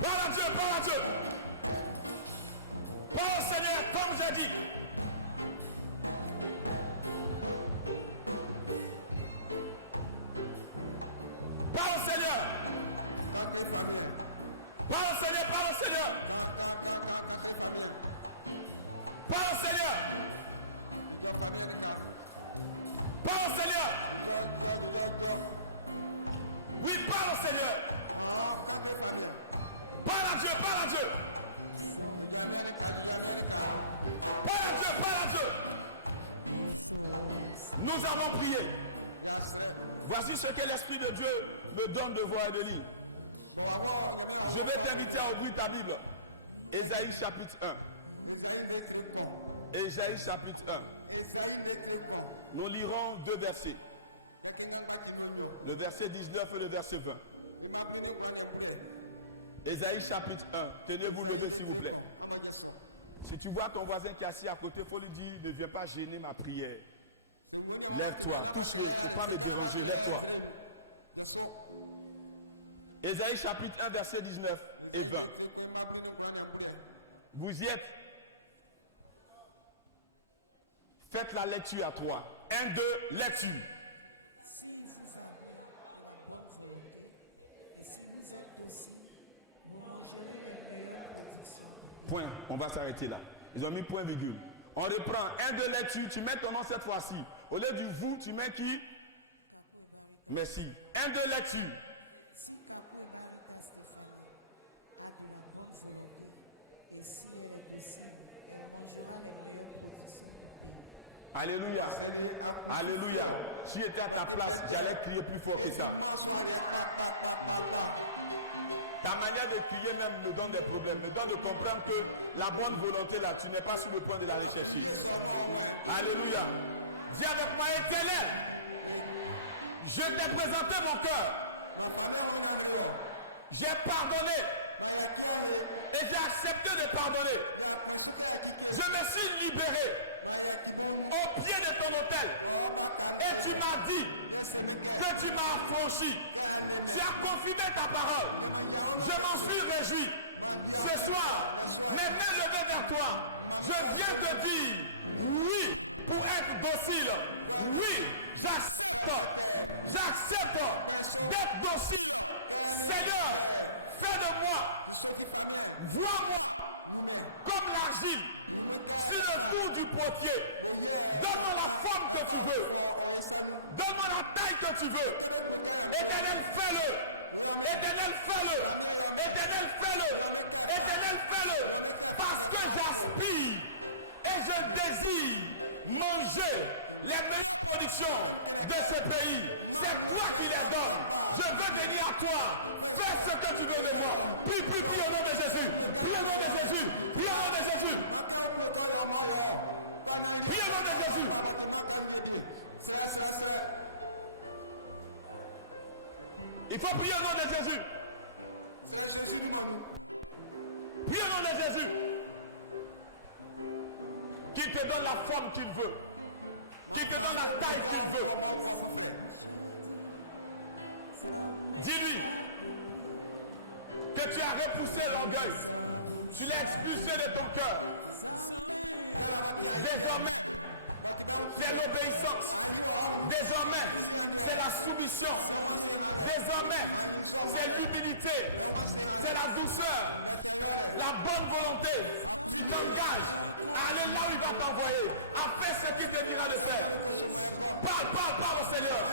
Parle à Dieu, parle à Dieu. Parle au Seigneur, comme j'ai dit. Parle au Seigneur. Parle au Seigneur, parle au Seigneur. Parle au Seigneur. Parle au Seigneur. Oui, parle au Seigneur. Parle à Dieu, parle à Dieu. Parle à Dieu, parle à Dieu. Nous avons prié. Voici ce que l'Esprit de Dieu me donne de voir et de lire. Je vais t'inviter à ouvrir ta Bible. Ésaïe chapitre 1. Ésaïe chapitre 1. Nous lirons deux versets. Le verset 19 et le verset 20. Ésaïe chapitre 1. Tenez-vous lever s'il vous plaît. Si tu vois ton voisin qui est assis à côté, il faut lui dire, ne viens pas gêner ma prière. Lève-toi, touche-le, il ne faut pas me déranger, lève-toi. Ésaïe chapitre 1, verset 19 et 20. Vous y êtes? Faites la lecture à 3. 1, 2, lecture. Point, on va s'arrêter là. Ils ont mis point virgule. On reprend 1, 2, lecture, tu mets ton nom cette fois-ci. Au lieu du vous, tu mets qui? Merci. 1, 2, lecture. Alléluia. Alléluia. Si j'étais à ta place, j'allais crier plus fort que ça. Ta manière de crier même me donne des problèmes, me donne de comprendre que la bonne volonté là, tu n'es pas sur le point de la rechercher. Alléluia. Dis avec moi, Éternel, je t'ai présenté mon cœur. J'ai pardonné et j'ai accepté de pardonner. Je me suis libéré au pied de ton autel et tu m'as dit que tu m'as affranchi. Tu as confirmé ta parole. Je m'en suis réjoui. Ce soir, mes mains levées vers toi, je viens te dire oui pour être docile. Oui, j'accepte J'accepte d'être docile. Seigneur, fais de moi, vois-moi comme l'argile sur le tour du potier. Donne-moi la forme que tu veux. Donne-moi la taille que tu veux. Éternel, fais-le. Éternel, fais-le. Éternel, fais-le. Éternel, fais-le. Parce que j'aspire et je désire manger les meilleures productions de ce pays. C'est toi qui les donnes. Je veux venir à toi. Fais ce que tu veux de moi. Prie, prie, prie au nom de Jésus. Prie au nom de Jésus. Prie au nom de Jésus. Prie au nom de Jésus. Il faut prier au nom de Jésus. Prie au nom de Jésus. Qu'il te donne la forme qu'il veut. Qu'il te donne la taille qu'il veut. Dis-lui que tu as repoussé l'orgueil. Tu l'as expulsé de ton cœur. Désormais, c'est l'obéissance. Désormais, c'est la soumission. Désormais, c'est l'humilité. C'est la douceur. La bonne volonté. Tu t'engages à aller là où il va t'envoyer. À faire ce qu'il te dira de faire. Parle au Seigneur.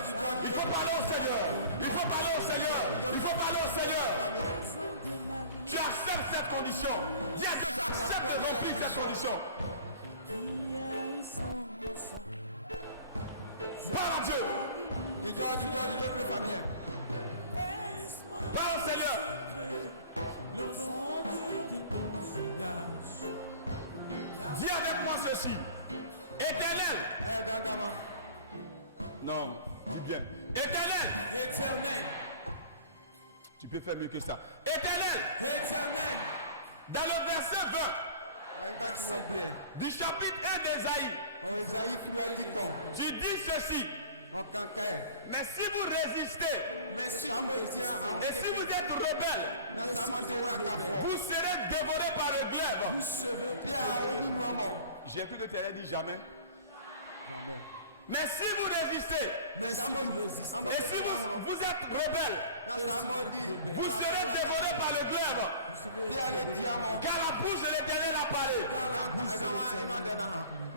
Il faut parler au Seigneur. Il faut parler au Seigneur. Il faut parler au Seigneur. Tu acceptes cette condition. Viens, accepte de remplir cette condition. Parle à Dieu. Parle au Seigneur. Dis avec moi ceci. Éternel. Non, dis bien. Éternel. Tu peux faire mieux que ça. Éternel. Dans le verset 20 du chapitre 1 d'Ésaïe, tu dis ceci. Mais si vous résistez et si vous êtes rebelles, vous serez dévorés par le glaive. J'ai cru que tu allais dire jamais. Mais si vous résistez et si vous êtes rebelles, vous serez dévorés par le glaive. Car la bouche de l'Éternel a parlé.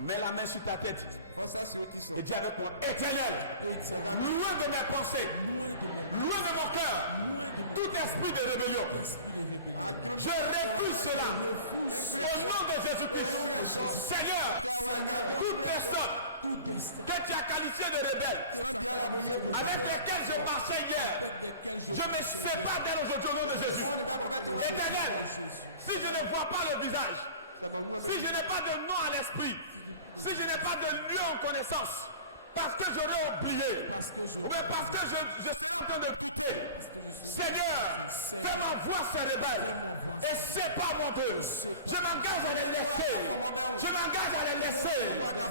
Mets la main sur ta tête et dis avec moi, Éternel, loin de mes pensées, loin de mon cœur, tout esprit de rébellion. Je refuse cela. Au nom de Jésus-Christ, Seigneur, toute personne que tu as qualifiée de rebelle, avec lesquelles je marchais hier, je me sépare d'elle aujourd'hui au nom de Jésus. Éternel, si je ne vois pas le visage, si je n'ai pas de nom à l'esprit, si je n'ai pas de lieu en connaissance, parce que j'aurais oublié, ou bien parce que je suis en train de prier, Seigneur, fais ma voix se rebelle et sépare-moi d'eux. Je m'engage à les laisser. Je m'engage à les laisser.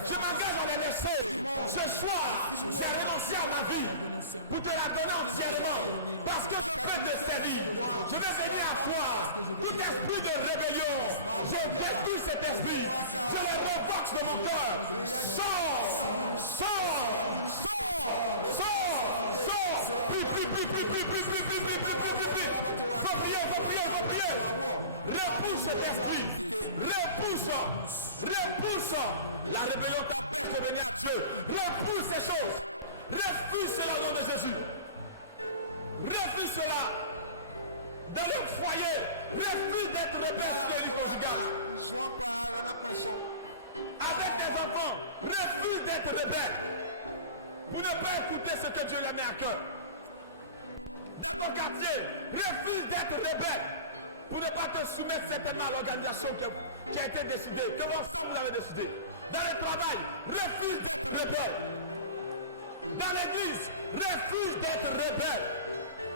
Je m'engage à les laisser. Ce soir, j'ai renoncé à ma vie pour te la donner entièrement. Parce que je veux te servir. Je veux venir à toi. Tout esprit de rébellion, je détruis cet esprit. Je le revoque de mon cœur. Sors. Prie. Faut prier. Repousse cet esprit. Repousse la rébellion qui est venue à Dieu. Repousse ces choses. Refuse cela au nom de Jésus. Refuse cela dans le foyer. Refuse d'être rebelle sur les conjugales. Avec tes enfants, refuse d'être rebelle pour ne pas écouter ce que Dieu lui a mis à cœur. Dans ton quartier, refuse d'être rebelle pour ne pas te soumettre certainement à l'organisation qui a été décidée, que vous avez décidé. Dans le travail, refuse d'être rebelle. Dans l'église, refuse d'être rebelle.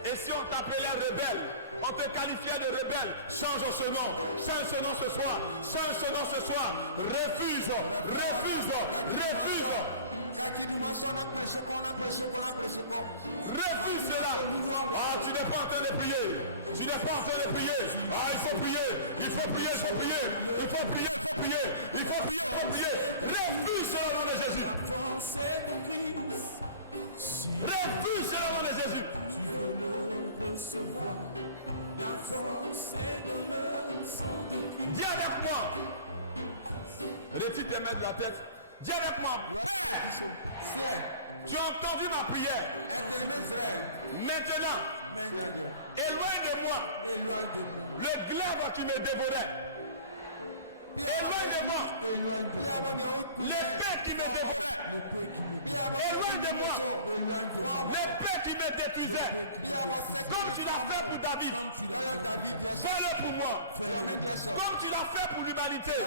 Et si on t'appelait rebelle, on te qualifiait de rebelle, change ce nom. Change ce nom ce soir. Change ce nom ce soir. Refuse. Refuse cela. Ah, tu n'es pas en train de prier. Il faut prier. Refuse cela au nom de Jésus. Refuse sur le nom de Jésus. Dis avec moi. Retire tes mains de la tête. Dis avec moi. Tu as entendu ma prière. Maintenant, éloigne de moi le glaive qui me dévorait. Éloigne de moi l'épée qui me dévorait. Éloigne de moi l'épée qui me détruisait. Comme tu l'as fait pour David. Fais-le pour moi. Comme tu l'as fait pour l'humanité.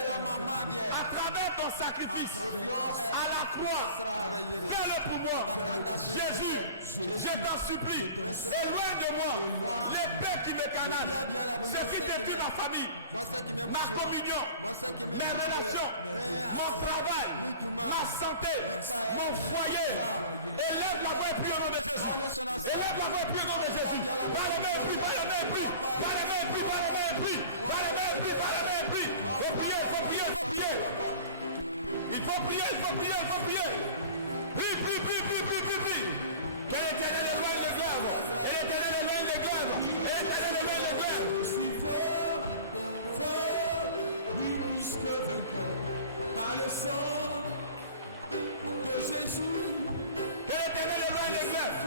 À travers ton sacrifice à la croix. Fais-le pour moi. Jésus, je t'en supplie. Éloigne de moi l'épée qui me canade. Ce qui détruit ma famille, ma communion, mes relations, mon travail, ma santé, mon foyer. Élève la voix et prie au nom de Jésus. Élève la voix et prie au nom de Jésus. Va les mains et prie, va les mains et prie. Va les mains et prie, va les mains et prie. Va les mains et prie, va les mains et prie. Il faut prier, il faut prier, il faut prier. Il faut prier, il faut prier, il faut prier. Prie, prie, prie, prie, prie, prie, prie. Que l'Éternel éloigne les glaives. Et l'Éternel éloigne les glaives. Et l'Éternel éloigne les glaives. Que l'Éternel éloigne les glaives.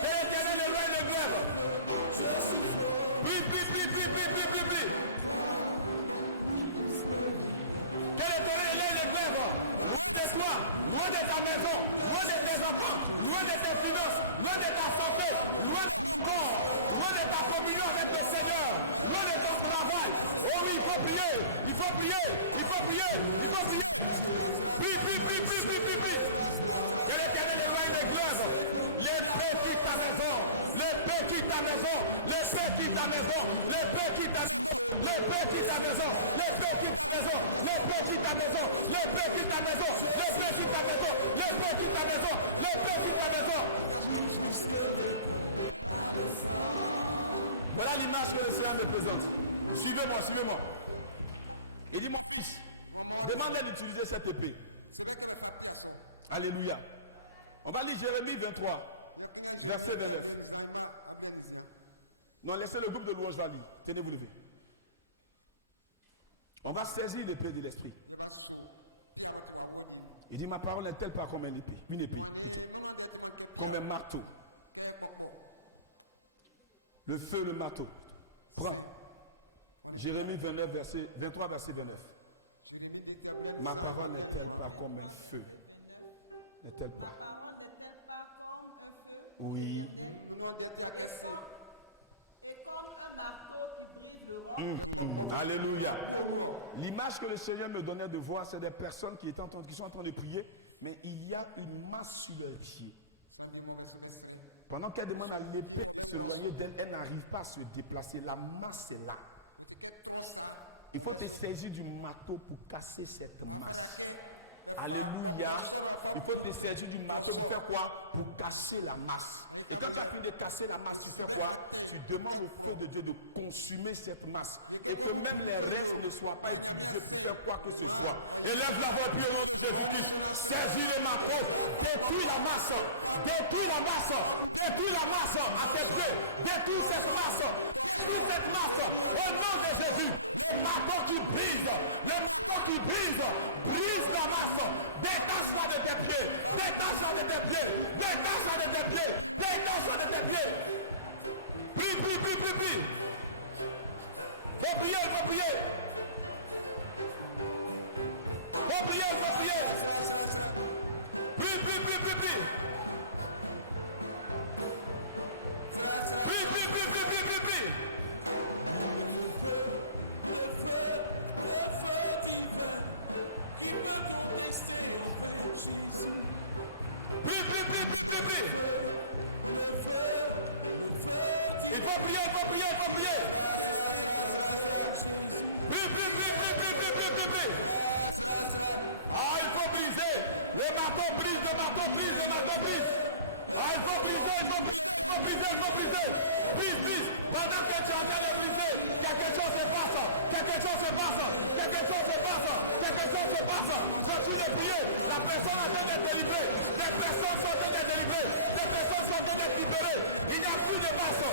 Que l'Éternel éloigne les glaives. Prie, prie, prie, prie, prie, prie, prie, prie. Que l'Éternel éloigne les glaives. Loin de toi, loin de ta maison, loin de tes enfants, loin de tes finances, loin de ta santé, loin de ton corps, loin de ta communion avec le Seigneur, loin de ton travail. Oh oui, il faut prier, il faut prier, il faut prier, il faut prier. Prie, prie, prie, prie, prie, prie, prie. Que l'Éternel éloigne les glaives. Les petites ta maison, les petites ta maison, les petites ta maison, les petites ta maison. Les petits ta maison, les petits ta maison, les petits ta maison, les petits ta maison, les petits ta maison, les petits ta maison, les petits ta maison. Voilà l'image que le Seigneur me présente. Suivez-moi, suivez-moi. Il dit mon fils, demande-leur d'utiliser cette épée. Alléluia. On va lire Jérémie 23, verset 29. Non, laissez le groupe de louanges va lire. Tenez-vous lever. On va saisir l'épée de l'esprit. Il dit, ma parole n'est-elle pas comme une épée plutôt, comme un marteau. Le feu, le marteau. Prends. Jérémie 23, verset 29. Ma parole n'est-elle pas comme un feu? N'est-elle pas? Oui. Alléluia. L'image que le Seigneur me donnait de voir, c'est des personnes qui sont en train de prier, mais il y a une masse sur leurs pieds. Pendant qu'elle demande à l'épée de s'éloigner d'elle, elle n'arrive pas à se déplacer. La masse est là. Il faut te saisir du marteau pour casser cette masse. Alléluia. Il faut te saisir du marteau pour faire quoi? Pour casser la masse. Et quand tu as fini de casser la masse, tu fais quoi? Tu demandes au feu de Dieu de consumer cette masse. Et que même les restes ne soient pas utilisés pour faire quoi que ce soit. Élève la voix puis au nom de Jésus-Christ. Saisis le marteau. Détruis la masse. Détruis la masse. Détruis la masse à tes pieds. Détruis cette masse. Détruis cette masse. Au nom de Jésus. Le marteau qui brise. Le marteau qui brise. Brise la masse. Détache-la de tes pieds. Détache-la de tes pieds. Détache-la de tes pieds. Détache-la de tes pieds. Prie, prie, prie, prie, prie. Faut prier, faut prier. Faut prier, faut prier. Prie, prie, prie, prie, prie. Prie, prie, prie, prie, prie, prie, prie. Prie, prie, prie, prie, prie. Il faut prier, il faut prier, il faut prier. Prie, prie, prie, prie, prie, prie, prie, prie, prie. Ah, il faut briser. Le marteau brise, le marteau brise, le marteau brise. Ah, il faut briser, il faut briser. Il faut briser. Brise. Pendant que tu es en train de briser, quelque chose se passe. Continue de prier. La personne est en train d'être délivrée. Des personnes sont en train d'être délivrées. Des personnes sont en train d'être libérées. Il n'y a plus de masse.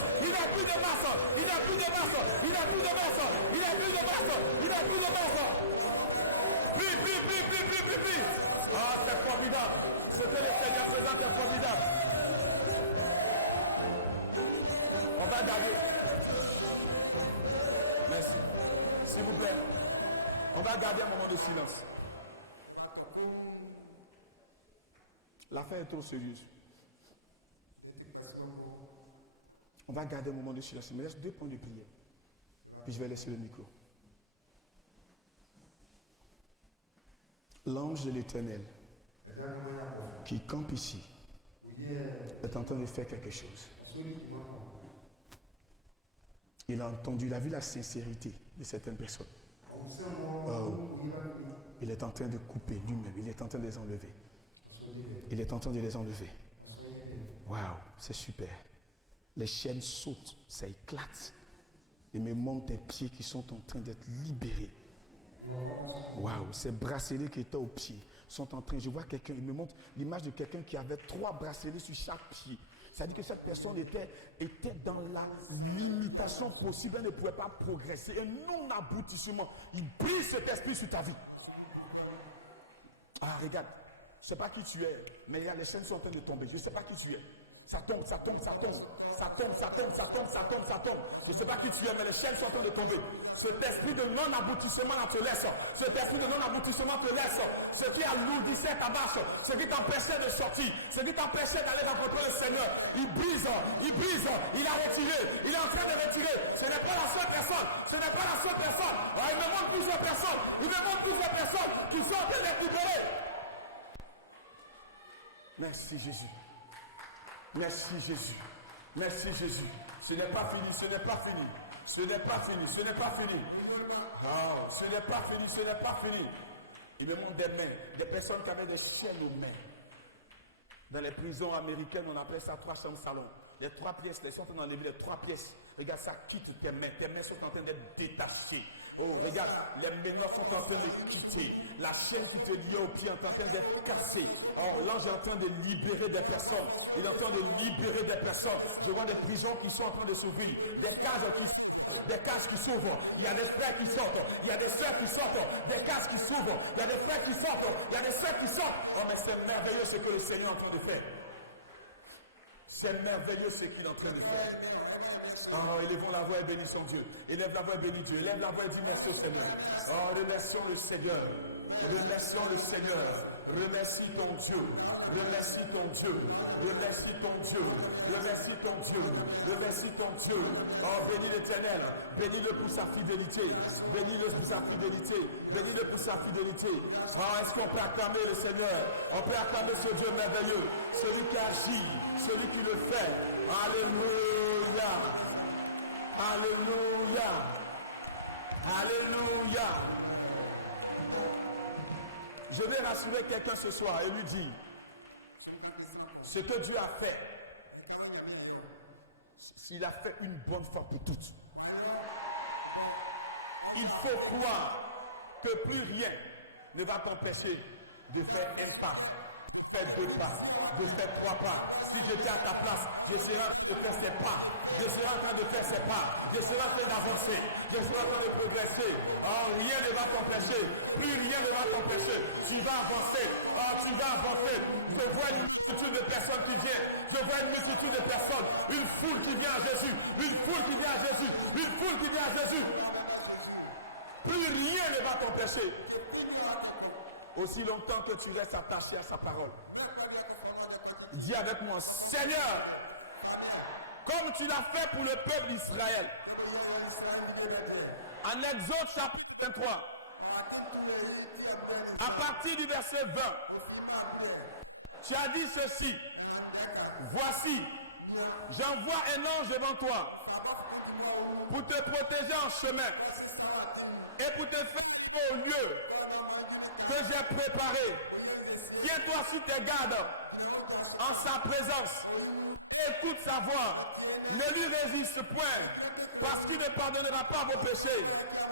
Prie. Ah, c'est formidable. Ce que le Seigneur présente est formidable. On va garder. Merci. S'il vous plaît. On va garder un moment de silence. L'affaire est trop sérieuse. On va garder un moment de silence. Il me laisse 2 points de prière. Puis je vais laisser le micro. L'ange de l'Éternel qui campe ici est en train de faire quelque chose. Il a entendu, il a vu la sincérité de certaines personnes. Il est en train de couper lui-même, il est en train de les enlever. Waouh, c'est super. Les chaînes sautent, ça éclate. Il me montre des pieds qui sont en train d'être libérés. Waouh, ces bracelets qui étaient aux pieds sont en train, je vois quelqu'un, il me montre l'image de quelqu'un qui avait 3 bracelets sur chaque pied. C'est-à-dire que cette personne était dans la limitation possible, elle ne pouvait pas progresser, un non-aboutissement. Il brise cet esprit sur ta vie. Ah, regarde, je ne sais pas qui tu es, mais les chaînes sont en train de tomber, je ne sais pas qui tu es. Ça tombe. Je ne sais pas qui tu es, mais les chaînes sont en train de tomber. Cet esprit de non-aboutissement te laisse. Ce qui alourdissait ta marche, ce qui t'empêchait de sortir, ce qui t'empêchait d'aller rencontrer le Seigneur, il brise, il a retiré, il est en train de retirer. Ce n'est pas la seule personne. Ah, il me montre plusieurs personnes qui sont en train d'être libérées. Merci Jésus. Ce n'est pas fini. Il me montre des mains, des personnes qui avaient des chaînes aux mains. Dans les prisons américaines, on appelle ça 3 chambres salon. Les 3 pièces, les sont en train d'enlever les 3 pièces. Regarde, ça quitte tes mains sont en train d'être détachées. Oh, regarde, les ménots sont en train de quitter. La chaîne qui te liait au pied est en train d'être cassée. Oh, l'ange est en train de libérer des personnes. Il est en train de libérer des personnes. Je vois des prisons qui sont en train de s'ouvrir. Des cases qui s'ouvrent. Il y a des frères qui sortent. Il y a des sœurs qui sortent. Des cases qui s'ouvrent. Il y a des frères qui sortent. Il y a des sœurs qui sortent. Oh, mais c'est merveilleux ce que le Seigneur est en train de faire. C'est merveilleux ce qu'il est en train de faire. Oh, élevons la voix et bénissons Dieu. Élève la voix et bénis Dieu. Élève la voix et dis merci au Seigneur. Oh, remercions le Seigneur. Remercie ton Dieu. Oh, bénis l'Éternel. Bénis-le pour sa fidélité. Oh, est-ce qu'on peut acclamer le Seigneur? On peut acclamer ce Dieu merveilleux. Celui qui agit, celui qui le fait. Alléluia. Je vais rassurer quelqu'un ce soir et lui dire ce que Dieu a fait. S'il a fait une bonne fois pour toutes, il faut croire que plus rien ne va t'empêcher de faire un pas, de faire 2 pas, de faire 3 pas. Si j'étais à ta place, je serais en train de faire ces pas. Je serai en train de d'avancer. Je serai en train de progresser. Oh, rien ne va t'empêcher. Plus rien ne va t'empêcher. Tu vas avancer. Je vois une multitude de personnes qui viennent. Une foule qui vient à Jésus. Plus rien ne va t'empêcher. Aussi longtemps que tu restes attaché à sa parole. Dis avec moi, Seigneur, comme tu l'as fait pour le peuple d'Israël. En Exode chapitre 23, à partir du verset 20, tu as dit ceci: voici, j'envoie un ange devant toi pour te protéger en chemin et pour te faire au lieu que j'ai préparé. Tiens-toi sur tes gardes en sa présence. Écoute écoute sa voix, ne lui résiste point, parce qu'il ne pardonnera pas vos péchés,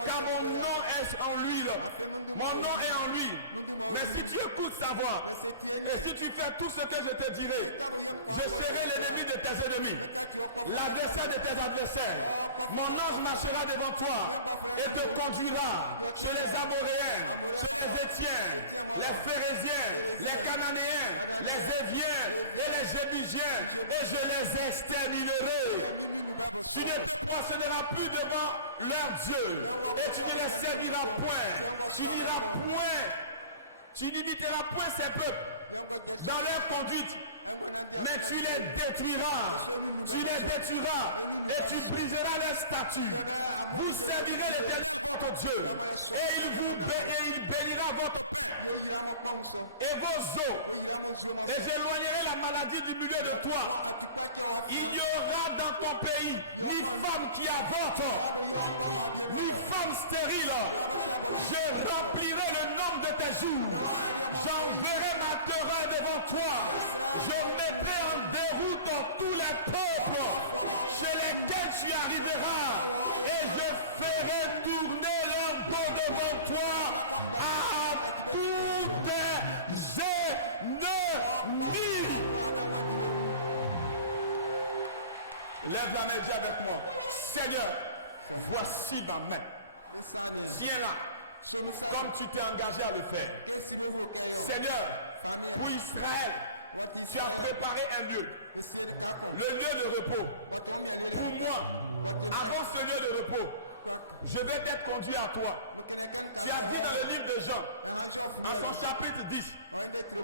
car mon nom est en lui. Mon nom est en lui. Mais si tu écoutes sa voix, et si tu fais tout ce que je te dirai, je serai l'ennemi de tes ennemis, l'adversaire de tes adversaires. Mon ange marchera devant toi et te conduira chez les Amoréens, chez les Étiens, les Phérésiens, les Cananéens, les Éviens et les Jébusiens, et je les exterminerai. Tu ne procéderas plus devant leur Dieu, et tu ne les serviras point. Tu n'iras point, tu n'imiteras point ces peuples dans leur conduite, mais tu les détruiras, et tu briseras leurs statuts. Vous servirez l'Éternel votre Dieu, et il bénira votre et vos os, et j'éloignerai la maladie du milieu de toi. Il n'y aura dans ton pays ni femme qui avorte, ni femme stérile. Je remplirai le nombre de tes jours. J'enverrai ma terreur devant toi. Je mettrai en déroute tous les peuples chez lesquels tu arriveras. Et je ferai tourner leur dos devant toi à tous tes ennemis. Lève la main, dis avec moi. Seigneur, voici ma main. Tiens-la, comme tu t'es engagé à le faire. Seigneur, pour Israël, tu as préparé un lieu, le lieu de repos. Pour moi, avant ce lieu de repos, je vais être conduit à toi. Tu as dit dans le livre de Jean, en son chapitre 10,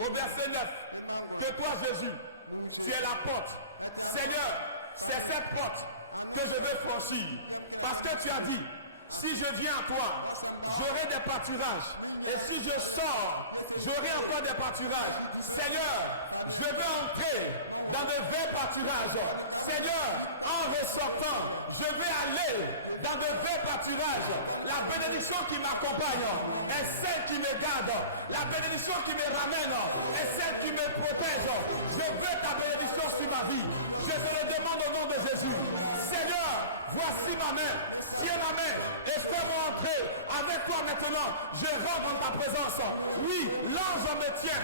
au verset 9, que toi, Jésus, tu es la porte. Seigneur, c'est cette porte que je veux franchir. Parce que tu as dit, si je viens à toi, j'aurai des pâturages. Et si je sors, j'aurai encore des pâturages. Seigneur, je veux entrer dans de vrais pâturages. Seigneur, en ressortant, je vais aller dans de vrais pâturages. La bénédiction qui m'accompagne est celle qui me garde. La bénédiction qui me ramène est celle qui me protège. Je veux ta bénédiction sur ma vie. Je te le demande au nom de Jésus. Seigneur, voici ma main. Tiens ma main et fais-moi entrer avec toi maintenant. Je rentre dans ta présence. Oui, l'ange me tient.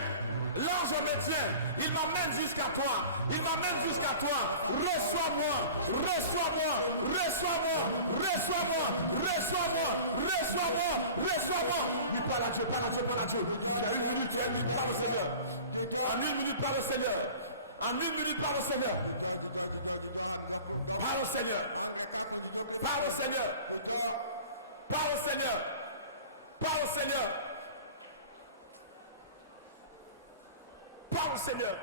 L'ange me tient. Il m'amène jusqu'à toi. Il m'amène jusqu'à toi. Reçois-moi. Reçois-moi. Reçois-moi. Reçois-moi. Reçois-moi. Reçois-moi. Reçois-moi. Oui, parle à Dieu, parle à Dieu, parle à Dieu. Tu as une minute, parle au Seigneur. En une minute, parle au Seigneur. En une minute, parle au Seigneur. Parle au Seigneur. Parle au Seigneur. Parle au Seigneur. Parle au Seigneur. Parle au Seigneur.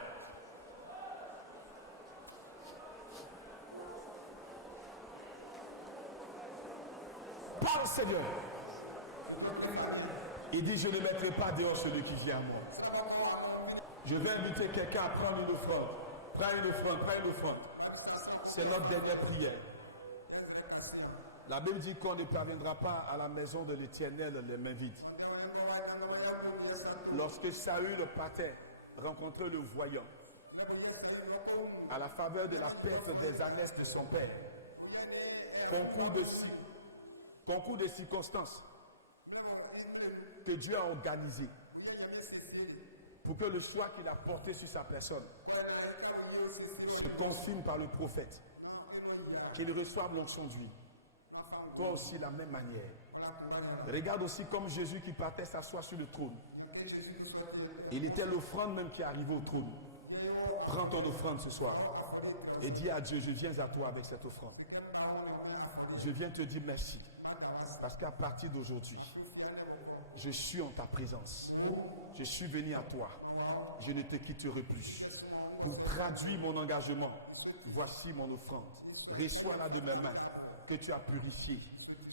Parle au Seigneur. Il dit, je ne mettrai pas dehors celui qui vient à moi. Je vais inviter quelqu'un à prendre une offrande. Prends une offrande, prends une offrande. C'est notre dernière prière. La Bible dit qu'on ne parviendra pas à la maison de l'Éternel les mains vides. Lorsque Saül partait rencontrer le voyant, à la faveur de la perte des ânesses de son père, concours de circonstances que Dieu a organisé pour que le choix qu'il a porté sur sa personne se confirme par le prophète, qu'il reçoive l'onction d'huile. Toi aussi, la même manière. Regarde aussi comme Jésus qui partait s'asseoir sur le trône. Il était l'offrande même qui arrivait au trône. Prends ton offrande ce soir et dis à Dieu, je viens à toi avec cette offrande. Je viens te dire merci. Parce qu'à partir d'aujourd'hui, je suis en ta présence. Je suis venu à toi. Je ne te quitterai plus. Pour traduire mon engagement, voici mon offrande. Reçois-la de mes mains que tu as purifiée.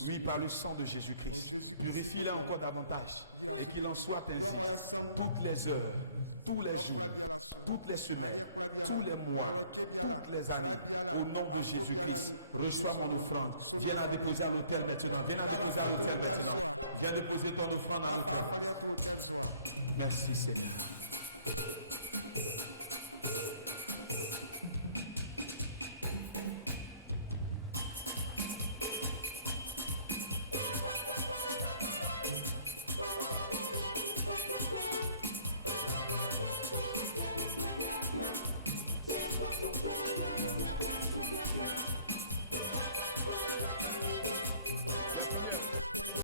Oui, par le sang de Jésus-Christ. Purifie-la encore davantage. Et qu'il en soit ainsi toutes les heures, tous les jours, toutes les semaines, tous les mois, toutes les années. Au nom de Jésus-Christ, reçois mon offrande. Viens la déposer à l'autel maintenant. Viens la déposer à l'autel maintenant. Viens déposer ton offrande à l'autel. Merci Seigneur.